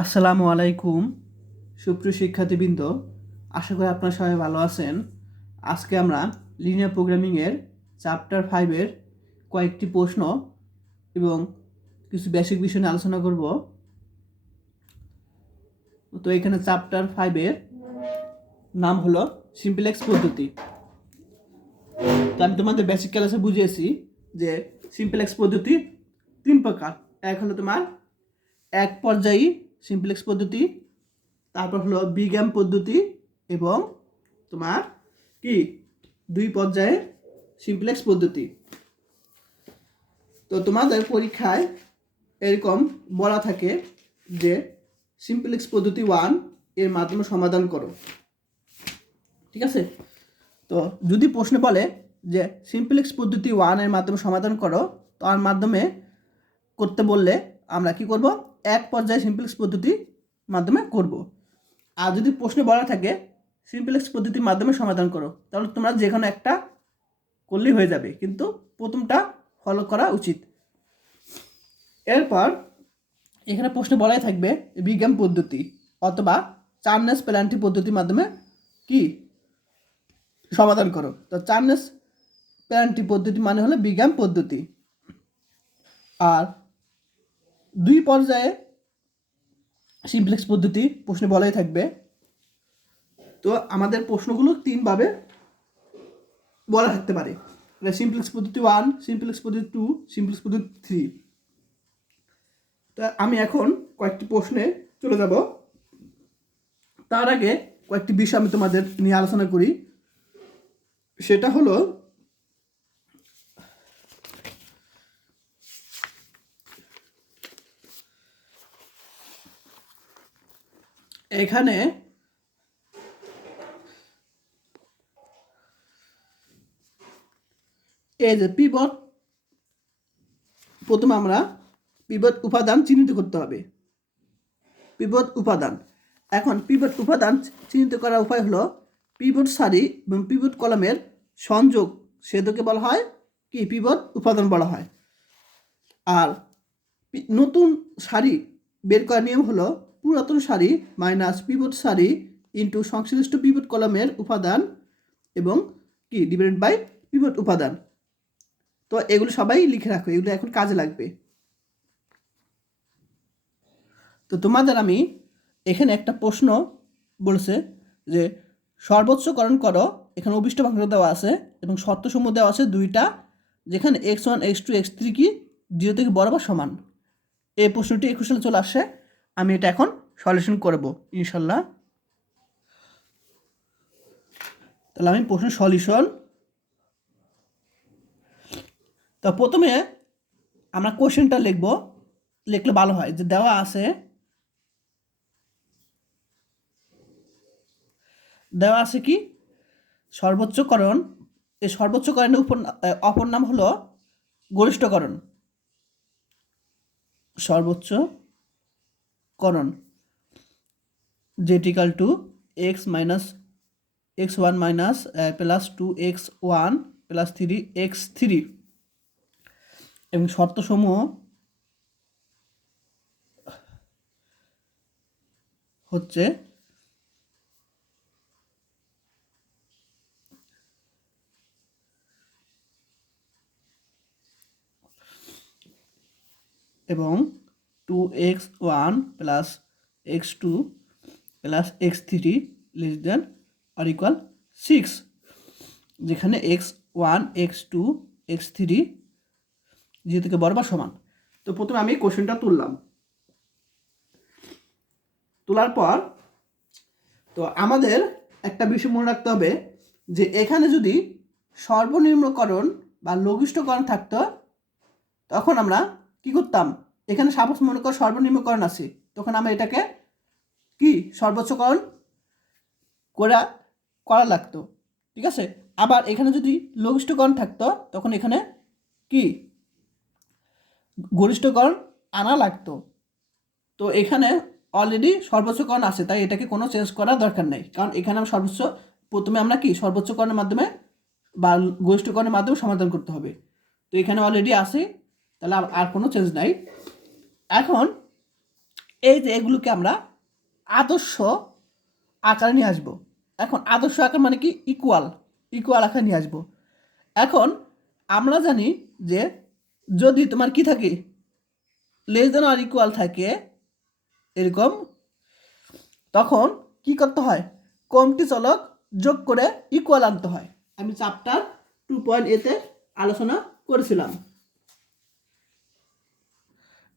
আসসালামু আলাইকুম সুপ্রিয় শিক্ষার্থীবৃন্দ, আশা করি আপনারা সবাই ভালো আছেন। আজকে আমরা লিনিয়ার প্রোগ্রামিংয়ের চ্যাপ্টার 5-এর কয়েকটি প্রশ্ন এবং কিছু বেসিক বিষয় নিয়ে আলোচনা করব। তো এখানে চ্যাপ্টার 5-এর নাম হলো সিম্পলেক্স পদ্ধতি। তো আমি তোমাদের বেসিক ক্লাসে বুঝিয়েছি যে সিম্পলেক্স পদ্ধতি তিন প্রকার। এক হলো তোমার এক পর্যায়ী সিম্পলেক্স পদ্ধতি, তারপর হলো বিজ্ঞান পদ্ধতি এবং তোমার কি দুই পর্যায়ের সিম্পলেক্স পদ্ধতি। তো তোমাদের পরীক্ষায় এরকম বলা থাকে যে সিম্পলেক্স পদ্ধতি 1 এর মাধ্যমে সমাধান করো, ঠিক আছে? তো যদি প্রশ্ন বলে যে সিম্পলেক্স পদ্ধতি 1 এর মাধ্যমে সমাধান করো, তার মাধ্যমে করতে বললে আমরা কি করব, এক পর্যায়ে সিম্পলেক্স পদ্ধতির মাধ্যমে করব। আর যদি প্রশ্নে বলা থাকে সিম্পলেক্স পদ্ধতির মাধ্যমে সমাধান করো, তাহলে তোমরা যে কোনো একটা করলেই হয়ে যাবে, কিন্তু প্রথমটা ফলো করা উচিত। এরপর এখানে প্রশ্নে বলাই থাকবে বিজ্ঞান পদ্ধতি অথবা চার্নেস প্ল্যান্টি পদ্ধতির মাধ্যমে কি সমাধান করো। তো চার্নেস প্ল্যান্টি পদ্ধতি মানে হলো বিজ্ঞান পদ্ধতি। আর দুই পর্যায়ে সিম্পলেক্স পদ্ধতি প্রশ্নে বলাই থাকবে। তো আমাদের প্রশ্নগুলো তিনভাবে বলা থাকতে পারে, সিম্পলেক্স পদ্ধতি 1, সিম্পলেক্স পদ্ধতি 2, সিম্পলেক্স পদ্ধতি 3। তা আমি এখন কয়েকটি প্রশ্নে চলে যাব। তার আগে কয়েকটি বিষয় আমি তোমাদের নিয়ে আলোচনা করি। সেটা হলো এখানে এই যে পিভট, প্রথমে আমরা পিভট উপাদান চিহ্নিত করতে হবে। পিভট উপাদান, এখন পিভট উপাদান চিহ্নিত করার উপায় হলো পিভট সারি এবং পিভট কলামের সংযোগ সেদকে বলা হয় কি পিভট উপাদান বলা হয়। আর নতুন সারি বের করার নিয়ম হলো পুরাতন সারি মাইনাস পিভট সারি ইন্টু সংশ্লিষ্ট পিভট কলামের উপাদান এবং কি ডিভাইডেড বাই পিভট উপাদান। তো এগুলো সবাই লিখে রাখো, এগুলো এখন কাজে লাগবে। তো তোমাদের আমি এখানে একটা প্রশ্ন বলছে যে সর্বোচ্চকরণ করো, এখানে অভিষ্ট ভাঙাঙ্ক দেওয়া আছে এবং শর্তসমূহ দেওয়া আছে দুইটা, যেখানে x1 x2 x3 কি 0 থেকে বড় বা সমান। এই প্রশ্নটি এই কোশ্চেনে চলে আসে, আমি এটা এখন সলিউশন করব ইনশাল্লাহ। তাহলে আমি প্রশ্ন সলিউশন, তো প্রথমে আমরা কোশ্চেনটা লিখব, লিখলে ভালো হয়। যে দেওয়া আছে কি সর্বোচ্চকরণ, এই সর্বোচ্চকরণের অপর নাম হলো গরিষ্ঠকরণ। সর্বোচ্চকরণ জেটিক্যাল to X minus x1 minus plus 2x1 plus 3x3 এবং শর্তসমূহ হচ্ছে এবং 2x1 plus x2 plus x3 less than or equal 6, যেখানে x1 x2 x3 যে থেকে বড় বা সমান। তো প্রথমে আমি কোশ্চেনটা তুললাম, তোলার পর তো আমাদের একটা বিষয় মনে রাখতে হবে যে এখানে যদি সর্বনিম্নকরণ বা লঘিষ্ঠকরণ থাকতো, তখন আমরা কি করতাম, এখানে সাপোজ মনে কর সর্বনিম্নকরণ আছে, তখন আমরা এটাকে কি সর্বোচ্চকরণ করা লাগতো, ঠিক আছে? আবার এখানে যদি লঘিষ্ঠকরণ থাকতো, তখন এখানে কি গরিষ্ঠকরণ আনা লাগতো। তো এখানে অলরেডি সর্বোচ্চকরণ আছে, তাই এটাকে কোনো চেঞ্জ করার দরকার নেই, কারণ এখানে আমরা প্রথমে আমরা কি সর্বোচ্চকরণের মাধ্যমে বা গরিষ্ঠকরণের মাধ্যমে সমাধান করতে হবে। তো এখানে অলরেডি আছে, তাহলে আর কোনো চেঞ্জ নাই। এখন এই যে এগুলোকে আমরা আদর্শ আকারে নিয়ে আসবো। এখন আদর্শ আকার মানে কি, ইকুয়াল আকারে নিয়ে আসবো। এখন আমরা জানি যে যদি তোমার কি থাকে, লেস দেন আর ইকুয়াল থাকে এরকম, তখন কি করতে হয়, কমটি চলক যোগ করে ইকুয়াল আনতে হয়। আমি চ্যাপ্টার 2.a-তে আলোচনা করেছিলাম।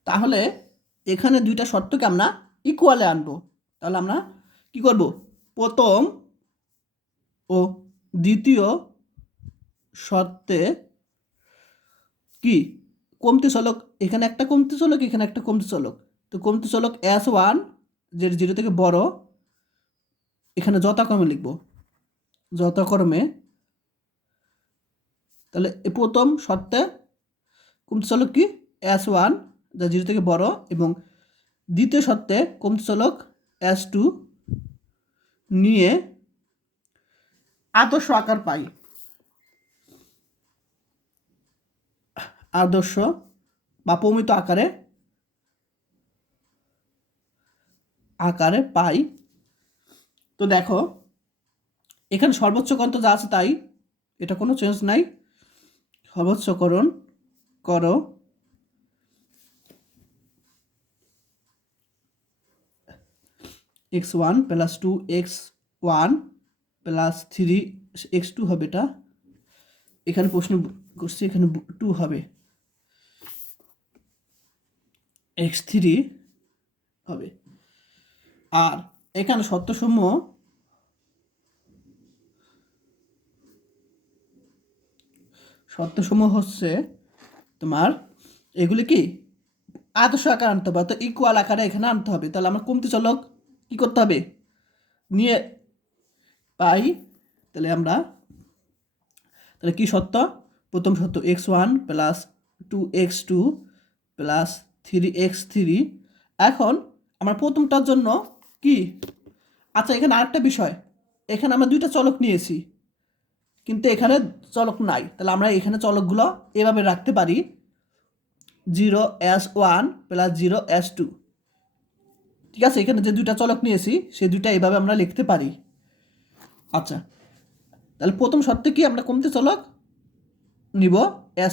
তাহলে এখানে দুইটা শর্তকে আমরা ইকুয়ালে আনবো। তাহলে আমরা কি করব, প্রথম ও দ্বিতীয় শর্তে কি কমতি চলক, এখানে একটা কমতি চলক, এখানে একটা কমতি চলক। তো কমতি চলক S1 যে 0 থেকে বড়, এখানে যথাক্রমে লিখব, যথাক্রমে। তাহলে প্রথম শর্তে কমতি চলক কি S1 যা 0 থেকে বড়, এবং দ্বিতীয় শর্তে কমতি চলক S2 নিয়ে আদর্শ আকার পাই। আদর্শ বা প্রমিত আকারে পাই। তো দেখো এখানে সর্বোচ্চ কত যা আছে তাই, এটা কোনো চেঞ্জ নাই। সর্বোচ্চকরণ করো x1 plus 2x1 plus 3x2 হবে। এটা এখানে প্রশ্ন করছি, এখানে 2 হবে, x3 হবে। আর এখানে শর্তসমূহ হচ্ছে তোমার এগুলি কি আদর্শ আকার আনতে হবে, তো ইকুয়াল আকারে এখানে আনতে হবে। তাহলে আমার কমতি চলক কি করতে হবে, নিয়ে পাই। তাহলে কি সত্য, প্রথম সত্য x1 plus 2x2 plus 3x3। এখন আমরা প্রথমটার জন্য কি, আচ্ছা এখানে আরেকটা বিষয়, এখানে আমরা দুইটা চলক নিয়েছি কিন্তু এখানে চলক নাই। তাহলে আমরা এখানে চলকগুলো এভাবে রাখতে পারি, 0s1 প্লাস 0s2। ঠিক আছে, এখানে যে দুইটা চলক নিয়েছি সেই দুইটা এইভাবে আমরা লিখতে পারি। আচ্ছা, তাহলে প্রথম শর্তে কি আমরা কমতি চলক নিব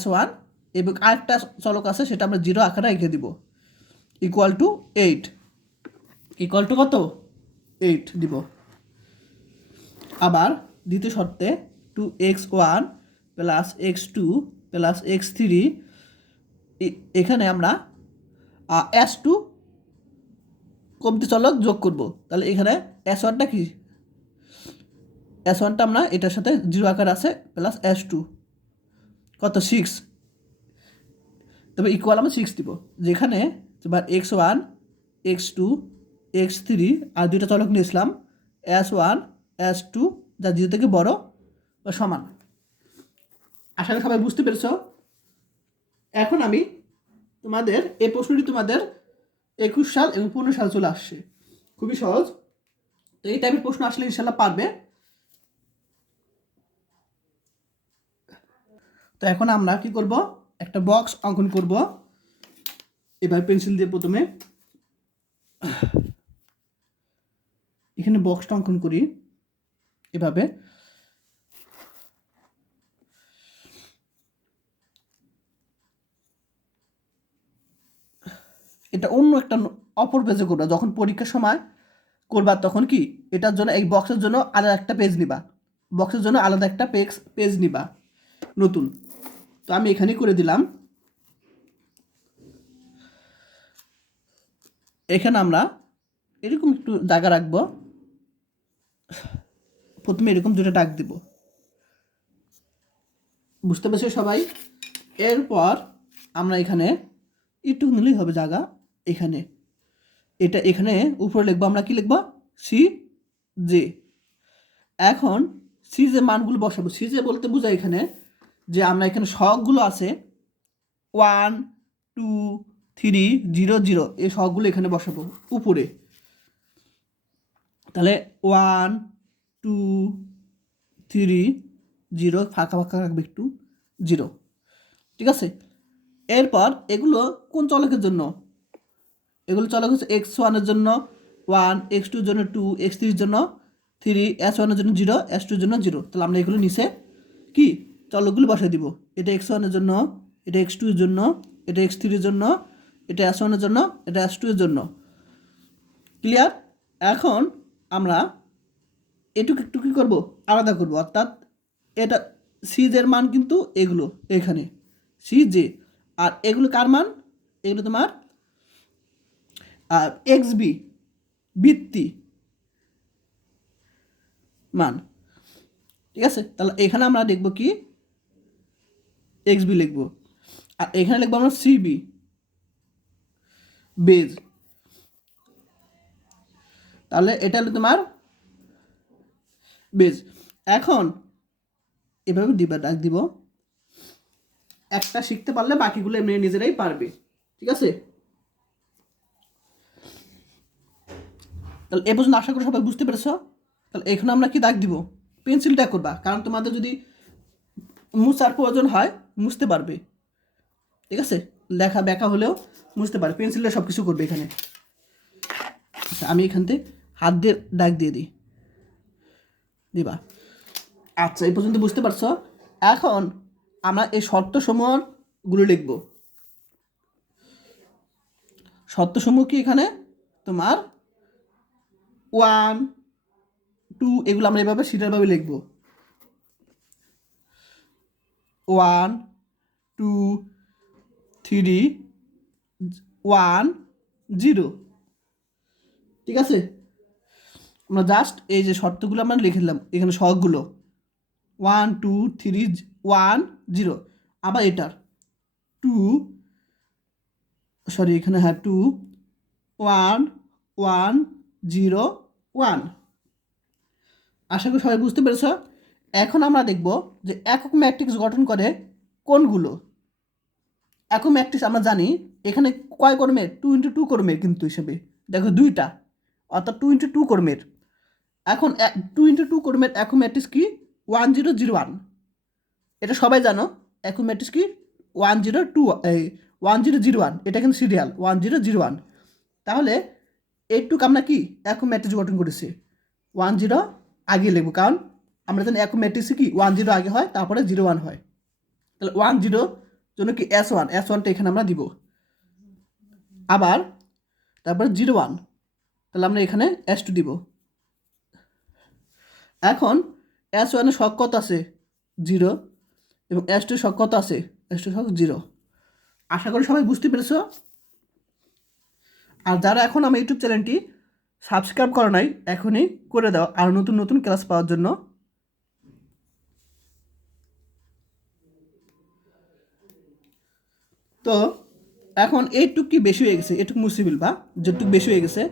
S1, এবং আরেকটা চলক আছে সেটা আমরা 0 আকারে রেখে দিব, ইকুয়াল টু 8। ইকুয়াল টু কত, 8 দিব। আবার দ্বিতীয় শর্তে 2x1 plus x2 plus x3, এখানে আমরা S2 কমতি চলক যোগ করব। তাহলে এখানে S1টা কি, S1টা আমরা এটার সাথে 0 আকার আছে, প্লাস S2 কত 6, তবে ইকুয়াল আমরা 6 দিব। যেখানে তোমার x1 x2 x3 আর দুইটা চলক নিয়েছিলাম S1 S2 যা 0 থেকে বড় বা সমান। আশা করি সবাই বুঝতে পেরেছ। এখন আমি তোমাদের এই প্রশ্নটি তোমাদের 21 সাল এবং 15 সাল চলে আসছে, খুবই সহজ। তো এই টাইপের প্রশ্ন আসলে ইনশাল্লাহ পারবে। তো এখন আমরা কি করব, একটা বক্স অঙ্কন করব। এবার পেন্সিল দিয়ে প্রথমে এখানে বক্সটা অঙ্কন করি এভাবে। এটা অন্য একটা অপর পেজে করবা, যখন পরীক্ষার সময় করবা তখন কি এটার জন্য এই বক্সের জন্য আলাদা একটা পেজ নিবা, বক্সের জন্য আলাদা একটা পেজ নিবা নতুন। তো আমি এখানে করে দিলাম। এখানে আমরা এরকম একটু জায়গা রাখবো, প্রথমে এরকম দুটো দাগ দিব, বুঝতে পারছি সবাই। এরপর আমরা এখানে একটু নিলেই হবে জায়গা, এখানে এটা এখানে উপরে লিখবো আমরা, কি লিখবো, সি জে। এখন সি জে মানগুলো বসাবো। সি জে বলতে বোঝায় এখানে যে আমরা এখানে শখগুলো আছে 1 2 3 0 0, এই শখগুলো এখানে বসাবো উপরে। তাহলে 1 2 3 0, ফাঁকা ফাঁকা রাখবে একটু, 0। ঠিক আছে, এরপর এগুলো কোন চলকের জন্য, এগুলো চলক হচ্ছে x1-এর জন্য 1, x2-এর জন্য 2, x3-এর জন্য 3, s1-এর জন্য 0, s2-এর জন্য 0। তাহলে আমরা এগুলো নিচে কি চলকগুলো বসাই দিব। এটা x1-এর জন্য, এটা x2-এর জন্য, এটা x3-এর জন্য, এটা s1-এর জন্য, এটা s2-এর জন্য। ক্লিয়ার? এখন আমরা এটুকু একটু কী করবো, আলাদা করব। অর্থাৎ এটা সিজের মান কিন্তু এগুলো এখানে সিজে, আর এগুলো কার মান? এগুলো তোমার এক্স বি বৃত্তি মান। ঠিক আছে, তাহলে এখানে আমরা দেখব কি এক্স বি লিখব, আর এখানে লিখবো আমরা সিবি বেজ। তাহলে এটা হলো তোমার বেজ। এখন এভাবে ডাক দিব। একটা শিখতে পারলে বাকিগুলো এমনি নিজেরাই পারবে। ঠিক আছে, তাহলে এ পর্যন্ত আশা করি সবাই বুঝতে পেরেছ। তাহলে এখানে আমরা কি দাগ দিব? পেন্সিলটা করবা, কারণ তোমাদের যদি মুছার প্রয়োজন হয় মুছতে পারবে। ঠিক আছে, লেখা ব্যাকা হলেও মুছতে পারবে, পেন্সিলটা সব কিছু করবে এখানে। আচ্ছা, আমি এখান থেকে হাত দিয়ে দাগ দিয়ে দিই, দিবা। আচ্ছা, এই পর্যন্ত বুঝতে পারছো। এখন আমরা এই শর্তসমূহগুলো লিখব। শর্তসমূহ কি এখানে তোমার 1, 2 এগুলো আমরা এভাবে সিরিয়ালভাবে লিখব। 1, 2, 3, 1, 0। ঠিক আছে, আমরা জাস্ট এই যে শর্তগুলো আমরা লিখে দিলাম এখানে, সহগগুলো 1, 2, 3, 1, 0। আবার এটার 2, সরি এখানে হ্যাঁ 2, 1, 1, 0, 1। আশা করি সবাই বুঝতে পেরেছ। এখন আমরা দেখব যে একক ম্যাট্রিক্স গঠন করে কোনগুলো। একক ম্যাট্রিক্স আমরা জানি এখানে কয় কর্মের, 2 × 2 কর্মের কিন্তু হিসেবে দেখো দুইটা, অর্থাৎ 2 × 2 কর্মের। এখন 2 × 2 কর্মের একক ম্যাট্রিক্স কি? 1, 0, 0, 1। এটা সবাই জানো। একক ম্যাট্রিক্স কি? 1, 0, 2, 1, 0, 0, 1। এটা কিন্তু সিরিয়াল 1, 0, 0, 1। তাহলে এইটুকু আমরা কি একক ম্যাট্রিক্স গঠন করেছি। 1, 0 আগে লিখবো, কারণ আমরা জানি একক ম্যাট্রিক্সে কি 1, 0 আগে হয়, তারপরে 0, 1 হয়। তাহলে 1, 0 জন্য কি S1টা এখানে আমরা দিব। আবার তারপরে 0, 1, তাহলে আমরা এখানে S2 দিব। এখন S1-এর শক কত আছে? 0, এবং S2-এর শক কত আছে? S2 শক 0। আশা করি সবাই বুঝতে পেরেছো। আর যারা এখন আমার ইউটিউব চ্যানেলটি সাবস্ক্রাইব করে নাই, এখনই করে দাও আর নতুন নতুন ক্লাস পাওয়ার জন্য। তো এখন এইটুক কি বেশি হয়ে গেছে, এটুক মুসিবিল বা যেটুক বেশি হয়ে গেছে।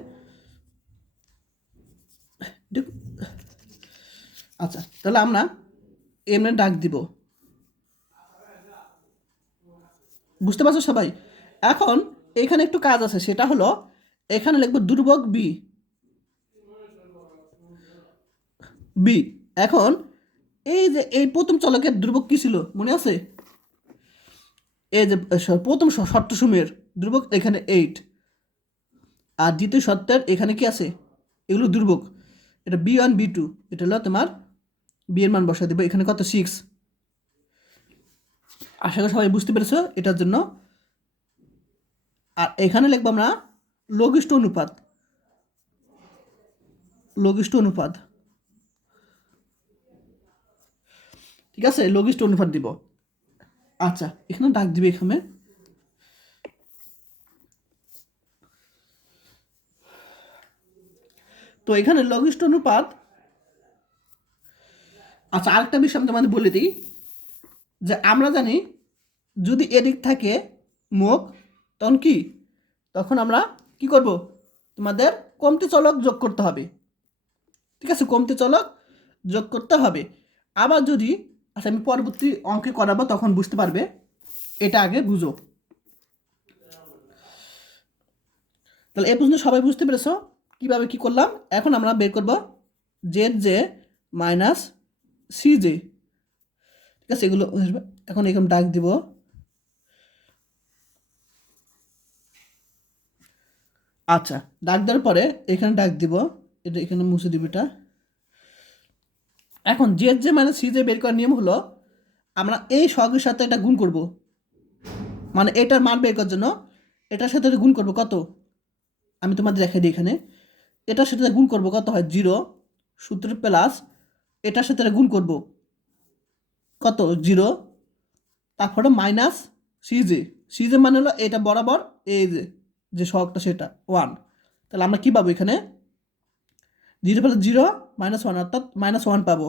আচ্ছা, তাহলে আমরা এমনি ডাক দিব। বুঝতে পারছো সবাই? এখন এখানে একটু কাজ আছে, সেটা হলো এখানে লিখবো ধ্রুবক বি বি। এখন এই যে এই প্রথম চলকের ধ্রুবক কি ছিল মনে আছে? এই যে প্রথম শর্তসমূহের ধ্রুবক এখানে 8, আর দ্বিতীয় শর্তের এখানে কি আছে? এগুলো ধ্রুবক। এটা B1, B2, এটা হলো তোমার বি এর মান বসাই দেবো। এখানে কত? 6। আশা করি সবাই বুঝতে পেরেছো এটার জন্য। আর এখানে লিখবো আমরা লঘিষ্ঠ অনুপাত। লঘিষ্ঠ অনুপাত, ঠিক আছে, লঘিষ্ঠ অনুপাত দিব। আচ্ছা, এখানে ডাক দিবে এখানে। তো এখানে লঘিষ্ঠ অনুপাত। আচ্ছা, আরেকটা বিষয় আমি তোমাদের বলে দিই, যে আমরা জানি যদি এদিক থাকে মুখ, তখন কি, তখন আমরা কি করব, তোমাদের কমতি চলক যোগ করতে হবে। ঠিক আছে, কমতি চলক যোগ করতে হবে। আবার যদি, আচ্ছা আমি পরবর্তী অঙ্কে করাবো তখন বুঝতে পারবে, এটা আগে বুঝো। তাহলে এ পর্যন্ত সবাই বুঝতে পেরেছো কিভাবে কি করলাম। এখন আমরা বের করব Z J minus C J. ঠিক আছে, এগুলো এখন এরকম ডাক দিব। আচ্ছা, ডাক দেওয়ার পরে এখানে ডাক দিব, এটা এখানে মুছে দিব এটা। এখন যে মানে সি যে বের করার নিয়ম হলো আমরা এই সহগের সাথে এটা গুণ করব, মানে এটার মান বের করার জন্য এটার সাথে এটা গুণ করব কত, আমি তোমাদের দেখাই দিই এখানে। এটার সাথে গুণ করব কত হয় 0 সূত্র প্লাস এটার সাথে গুণ করব কত 0, তারপরে মাইনাস সিজে মানে হলো এটা বরাবর এই যে সহগটা সেটা 1। তাহলে আমরা কি পাবো এখানে 0 প্লাস 0 -1 অর্থাৎ -1 পাবো।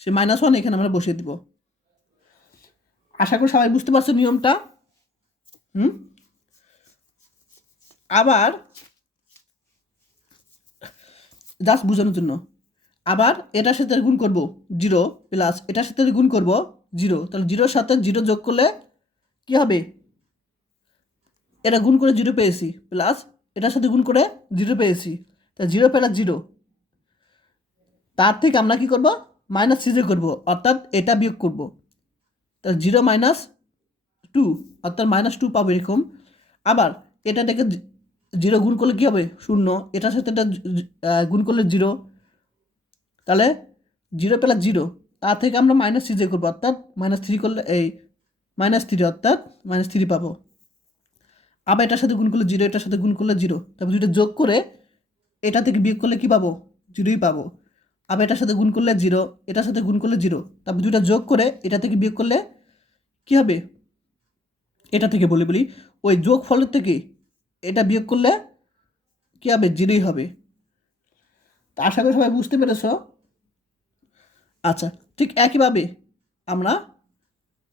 সে -1 এখানে আমরা বসিয়ে দিব। আশা করি সবাই বুঝতে পারছো নিয়মটা। আবার জাস্ট বোঝানোর জন্য আবার এটার সাথে গুণ করব 0 প্লাস এটার সাথে গুণ করব 0, তাহলে 0-র সাথে 0 যোগ করলে কি হবে, এটা গুণ করে 0 পেয়েছি প্লাস এটার সাথে গুণ করে 0 পেয়েছি, তাহলে 0 প্লাস 0, তার থেকে আমরা কি করব মাইনাস সিজে করব অর্থাৎ এটা বিয়োগ করব, তাহলে 0 -2 অর্থাৎ -2 পাবো এরকম। আবার এটা থেকে 0 গুণ করলে কী হবে 0, এটার সাথে এটা গুণ করলে 0, তাহলে 0 প্লাস 0, তার থেকে আমরা মাইনাস সিজে করবো অর্থাৎ -3 করলে এই -3 অর্থাৎ -3 পাবো। আবার এটার সাথে গুণ করলে 0, এটার সাথে গুণ করলে 0, তারপর দুইটা যোগ করে এটা থেকে বিয়োগ করলে কি পাবো 0ই পাবো। আবার এটার সাথে গুণ করলে 0, এটার সাথে গুণ করলে 0, তারপর দুইটা যোগ করে এটা থেকে বিয়োগ করলে কি হবে, এটা থেকে বলি ওই যোগ ফলের থেকে এটা বিয়োগ করলে কি হবে 0ই হবে। তা আশা করি সবাই বুঝতে পেরেছ। আচ্ছা, ঠিক একইভাবে আমরা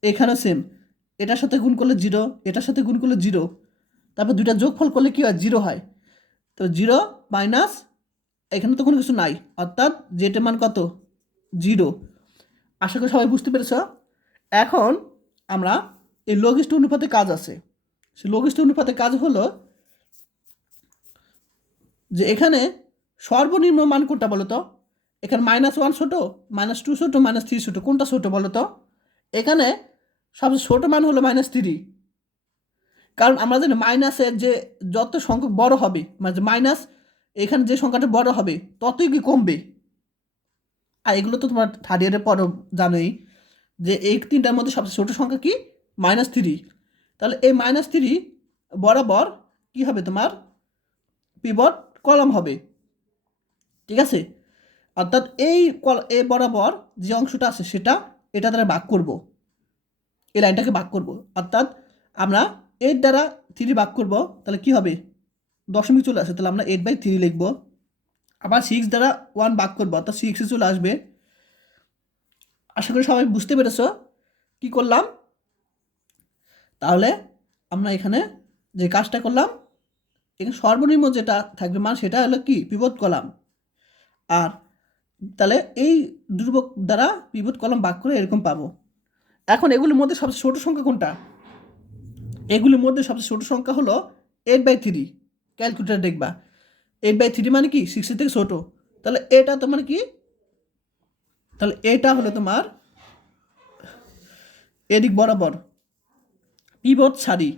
এখানে সেম এটার সাথে গুণ করলে 0, এটার সাথে গুণ করলে 0, তারপর দুইটা যোগফল করলে কি হয় 0 হয়, তো 0 মাইনাস এখানে তো কোনো কিছু নাই অর্থাৎ জেটের মান কত 0। আশা করি সবাই বুঝতে পেরেছ। এখন আমরা এই লঘিষ্ঠ অনুপাতে কাজ আছে, সে লঘিষ্ঠ অনুপাতে কাজ হলো যে এখানে সর্বনিম্ন মান কোনটা বলো তো, এখানে -1 ছোটো, -2 ছোটো, -3 ছোটো, কোনটা ছোটো বলো তো, এখানে সবচেয়ে ছোটো মান হলো -3, কারণ আমরা জানি মাইনাসের যে যত সংখ্যক বড় হবে মানে মাইনাস এখানে যে সংখ্যাটা বড় হবে ততই কি কমবে। আর এগুলো তো তোমার থার্ড ইয়ারের পরও জানোই যে এই তিনটার মধ্যে সবচেয়ে ছোটো সংখ্যা কি -3, তাহলে এই -3 বরাবর কি হবে তোমার পিভট কলাম হবে, ঠিক আছে। অর্থাৎ এই বরাবর যে অংশটা আছে সেটা এটা দ্বারা ভাগ করব, এই লাইনটাকে ভাগ করব, অর্থাৎ আমরা 8 দ্বারা 3 ভাগ করব, তাহলে কি হবে দশমিক চলে আসে, তাহলে আমরা 8/3 লিখব। আবার 6 দ্বারা 1 ভাগ করবো অর্থাৎ 6 চলে আসবে। আশা করি সবাই বুঝতে পেরেছ কি করলাম। তাহলে আমরা এখানে যে কাজটা করলাম এখানে সর্বনিম্ন যেটা থাকবে মান সেটা হলো কি পিভট কলাম, আর তাহলে এই ধ্রুবক দ্বারা পিভট কলাম ভাগ করে এরকম পাবো। এখন এগুলির মধ্যে সবচেয়ে ছোট সংখ্যা কোনটা, এগুলির মধ্যে সবচেয়ে ছোট সংখ্যা হলো 8/3, ক্যালকুলেটার দেখবা 8/3 মানে কি 6 থেকে ছোট, তাহলে এটা তোমার কি, তাহলে এটা হলো তোমার এদিক বরাবর পিভট সারি,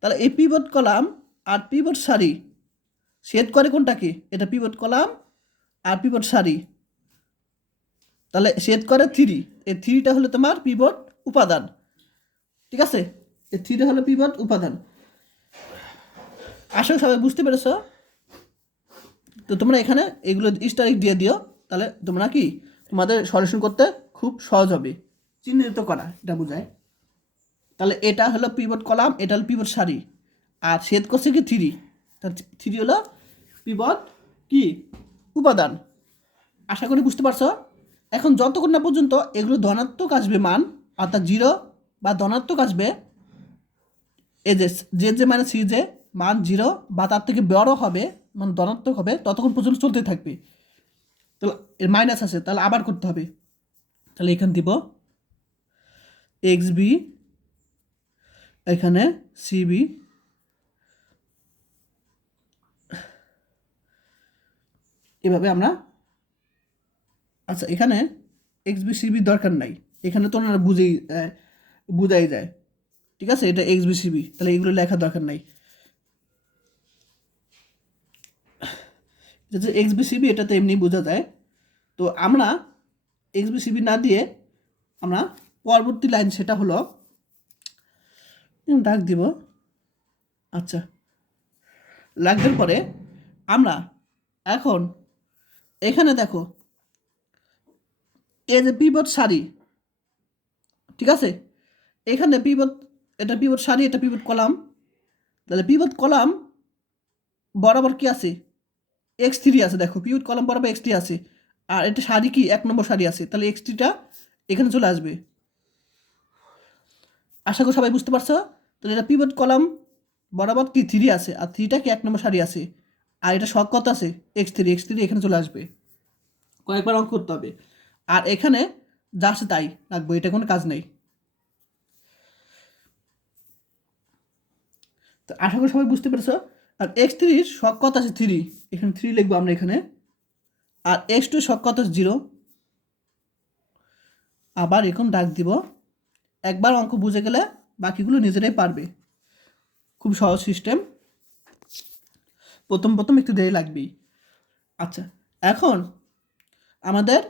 তাহলে এই পিভট কলাম আর পিভট সারি ছেদ করে কোনটাকে, এটা পিভট কলাম আর পিভট সারি, তাহলে ছেদ করে 3, এই 3টা হলো তোমার পিভট উপাদান, ঠিক আছে, এই 3টা হলো পিভট উপাদান। আসলে সবাই বুঝতে পেরেছ। তো তোমরা এখানে এগুলো স্টারিক দিয়ে দিও, তাহলে তোমরা কি তোমাদের সলিউশন করতে খুব সহজ হবে, চিহ্নিত করা এটা বোঝায়। তাহলে এটা হলো পিভট কলাম, এটা হলো পিভট সারি, আর ছেদ করছে কি 3, তাহলে 3 হলো পিভট কি উপাদান। আশা করি বুঝতে পারছো। এখন যতক্ষণ না পর্যন্ত এগুলো ধনাত্মক আসবে মান অর্থাৎ 0 বা ধনাত্মক আসবে, এই যে মানে সি যে মান 0 বা তার থেকে বড় হবে মানে ধনাত্মক হবে ততক্ষণ পর্যন্ত চলতে থাকবে। তাহলে এর মাইনাস আছে তাহলে আবার করতে হবে, তাহলে এখানে দিব XB, এখানে CB, এভাবে আমরা, আচ্ছা এখানে XB CB দরকার নাই, এখানে তো ওনারা বুঝাই যায়, ঠিক আছে, এটা XB CB, তাহলে এগুলো লেখার দরকার নাই। এটা যে এক্সবিসিবি এটা তো এমনি বোঝা যায়। তো আমরা এক্সবিসিবি না দিয়ে আমরা পরবর্তী লাইন সেটা হলো ডাক দিব। আচ্ছা, লাগবার পরে আমরা এখন এখানে দেখো এই যে পিভট সারি, ঠিক আছে, এখানে পিভট, এটা পিভট সারি, এটা পিভট কলাম। তাহলে পিভট কলাম বরাবর কি আছে, x3 আছে। দেখো পিভট কলাম বরাবর x3 আছে, আর এটা সারি কি 1 নম্বর সারি আছে, তাহলে x3টা এখানে চলে আসবে। আশা করি সবাই বুঝতে পারছো। তাহলে এটা পিভট কলাম বরাবর কি 3 আছে, আর 3টা কি 1 নম্বর সারি আছে, আর এটা শখ কত আছে x3 এখানে চলে আসবে। কয়েকবার অঙ্ক করতে হবে, আর এখানে যা আছে তাই রাখবো, এটা কোনো কাজ নেই। তো আশা করি সবাই বুঝতে পেরেছো। আর x3 শখ কত আছে 3, এখানে 3 লিখবো আমরা এখানে। আর x2 শখ কত আছে 0, আবার এখন ডাক দিব। একবার অঙ্ক বুঝে গেলে বাকিগুলো নিজেরাই পারবে, খুব সহজ সিস্টেম। প্রথম প্রথম একটু দেরি লাগবেই। আচ্ছা, এখন আমাদের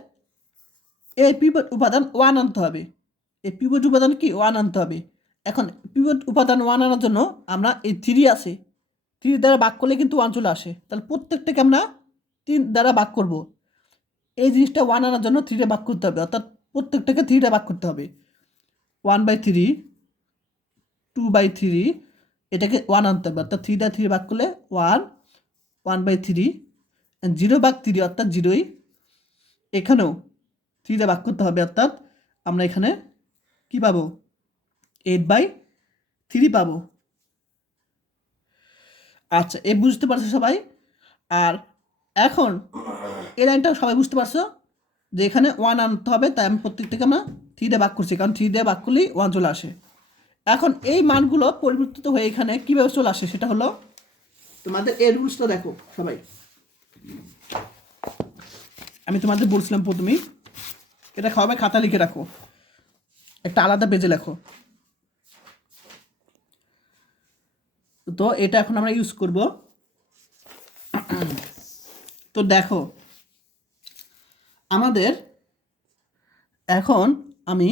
এই পিভট উপাদান 1 আনতে হবে। এই পিভট উপাদান কি 1 আনতে হবে। এখন পিভট উপাদান 1 আনার জন্য আমরা এই 3 আছে, 3 দ্বারা ভাগ করলে কিন্তু 1 চলে আসে। তাহলে প্রত্যেকটাকে আমরা 3 দ্বারা ভাগ করব। এই জিনিসটা 1 আনার জন্য 3 ভাগ করতে হবে, অর্থাৎ প্রত্যেকটাকে 3 ভাগ করতে হবে। 1/3, 2/3, এটাকে 1 আনতে হবে, অর্থাৎ 3 দ্বারা 3 ভাগ করলে 1, 1/3, 0/3 অর্থাৎ 0ই। এখানেও 3 দ্বারা ভাগ করতে হবে, অর্থাৎ আমরা এখানে কি পাবো 8/3 পাবো। আচ্ছা, এ বুঝতে পারছো সবাই। আর এখন এই লাইনটা সবাই বুঝতে পারছো যে এখানে 1 আনতে হবে, তাই আমি প্রত্যেকটাকে আমরা 3 দিয়ে ভাগ করছি, কারণ 3 দিয়ে ভাগ করলেই 1 চলে আসে। এখন এই মানগুলো পরিবর্তিত হয়ে এখানে কীভাবে চলে আসে সেটা হলো, তোমাদের এই রুলসটা দেখো সবাই। আমি তোমাদের বলছিলাম প্রথমেই, এটা সবাই খাতা লিখে রাখো, একটা আলাদা পেজে লেখো। তো এটা এখন আমরা ইউজ করব। তো দেখো আমাদের এখন আমি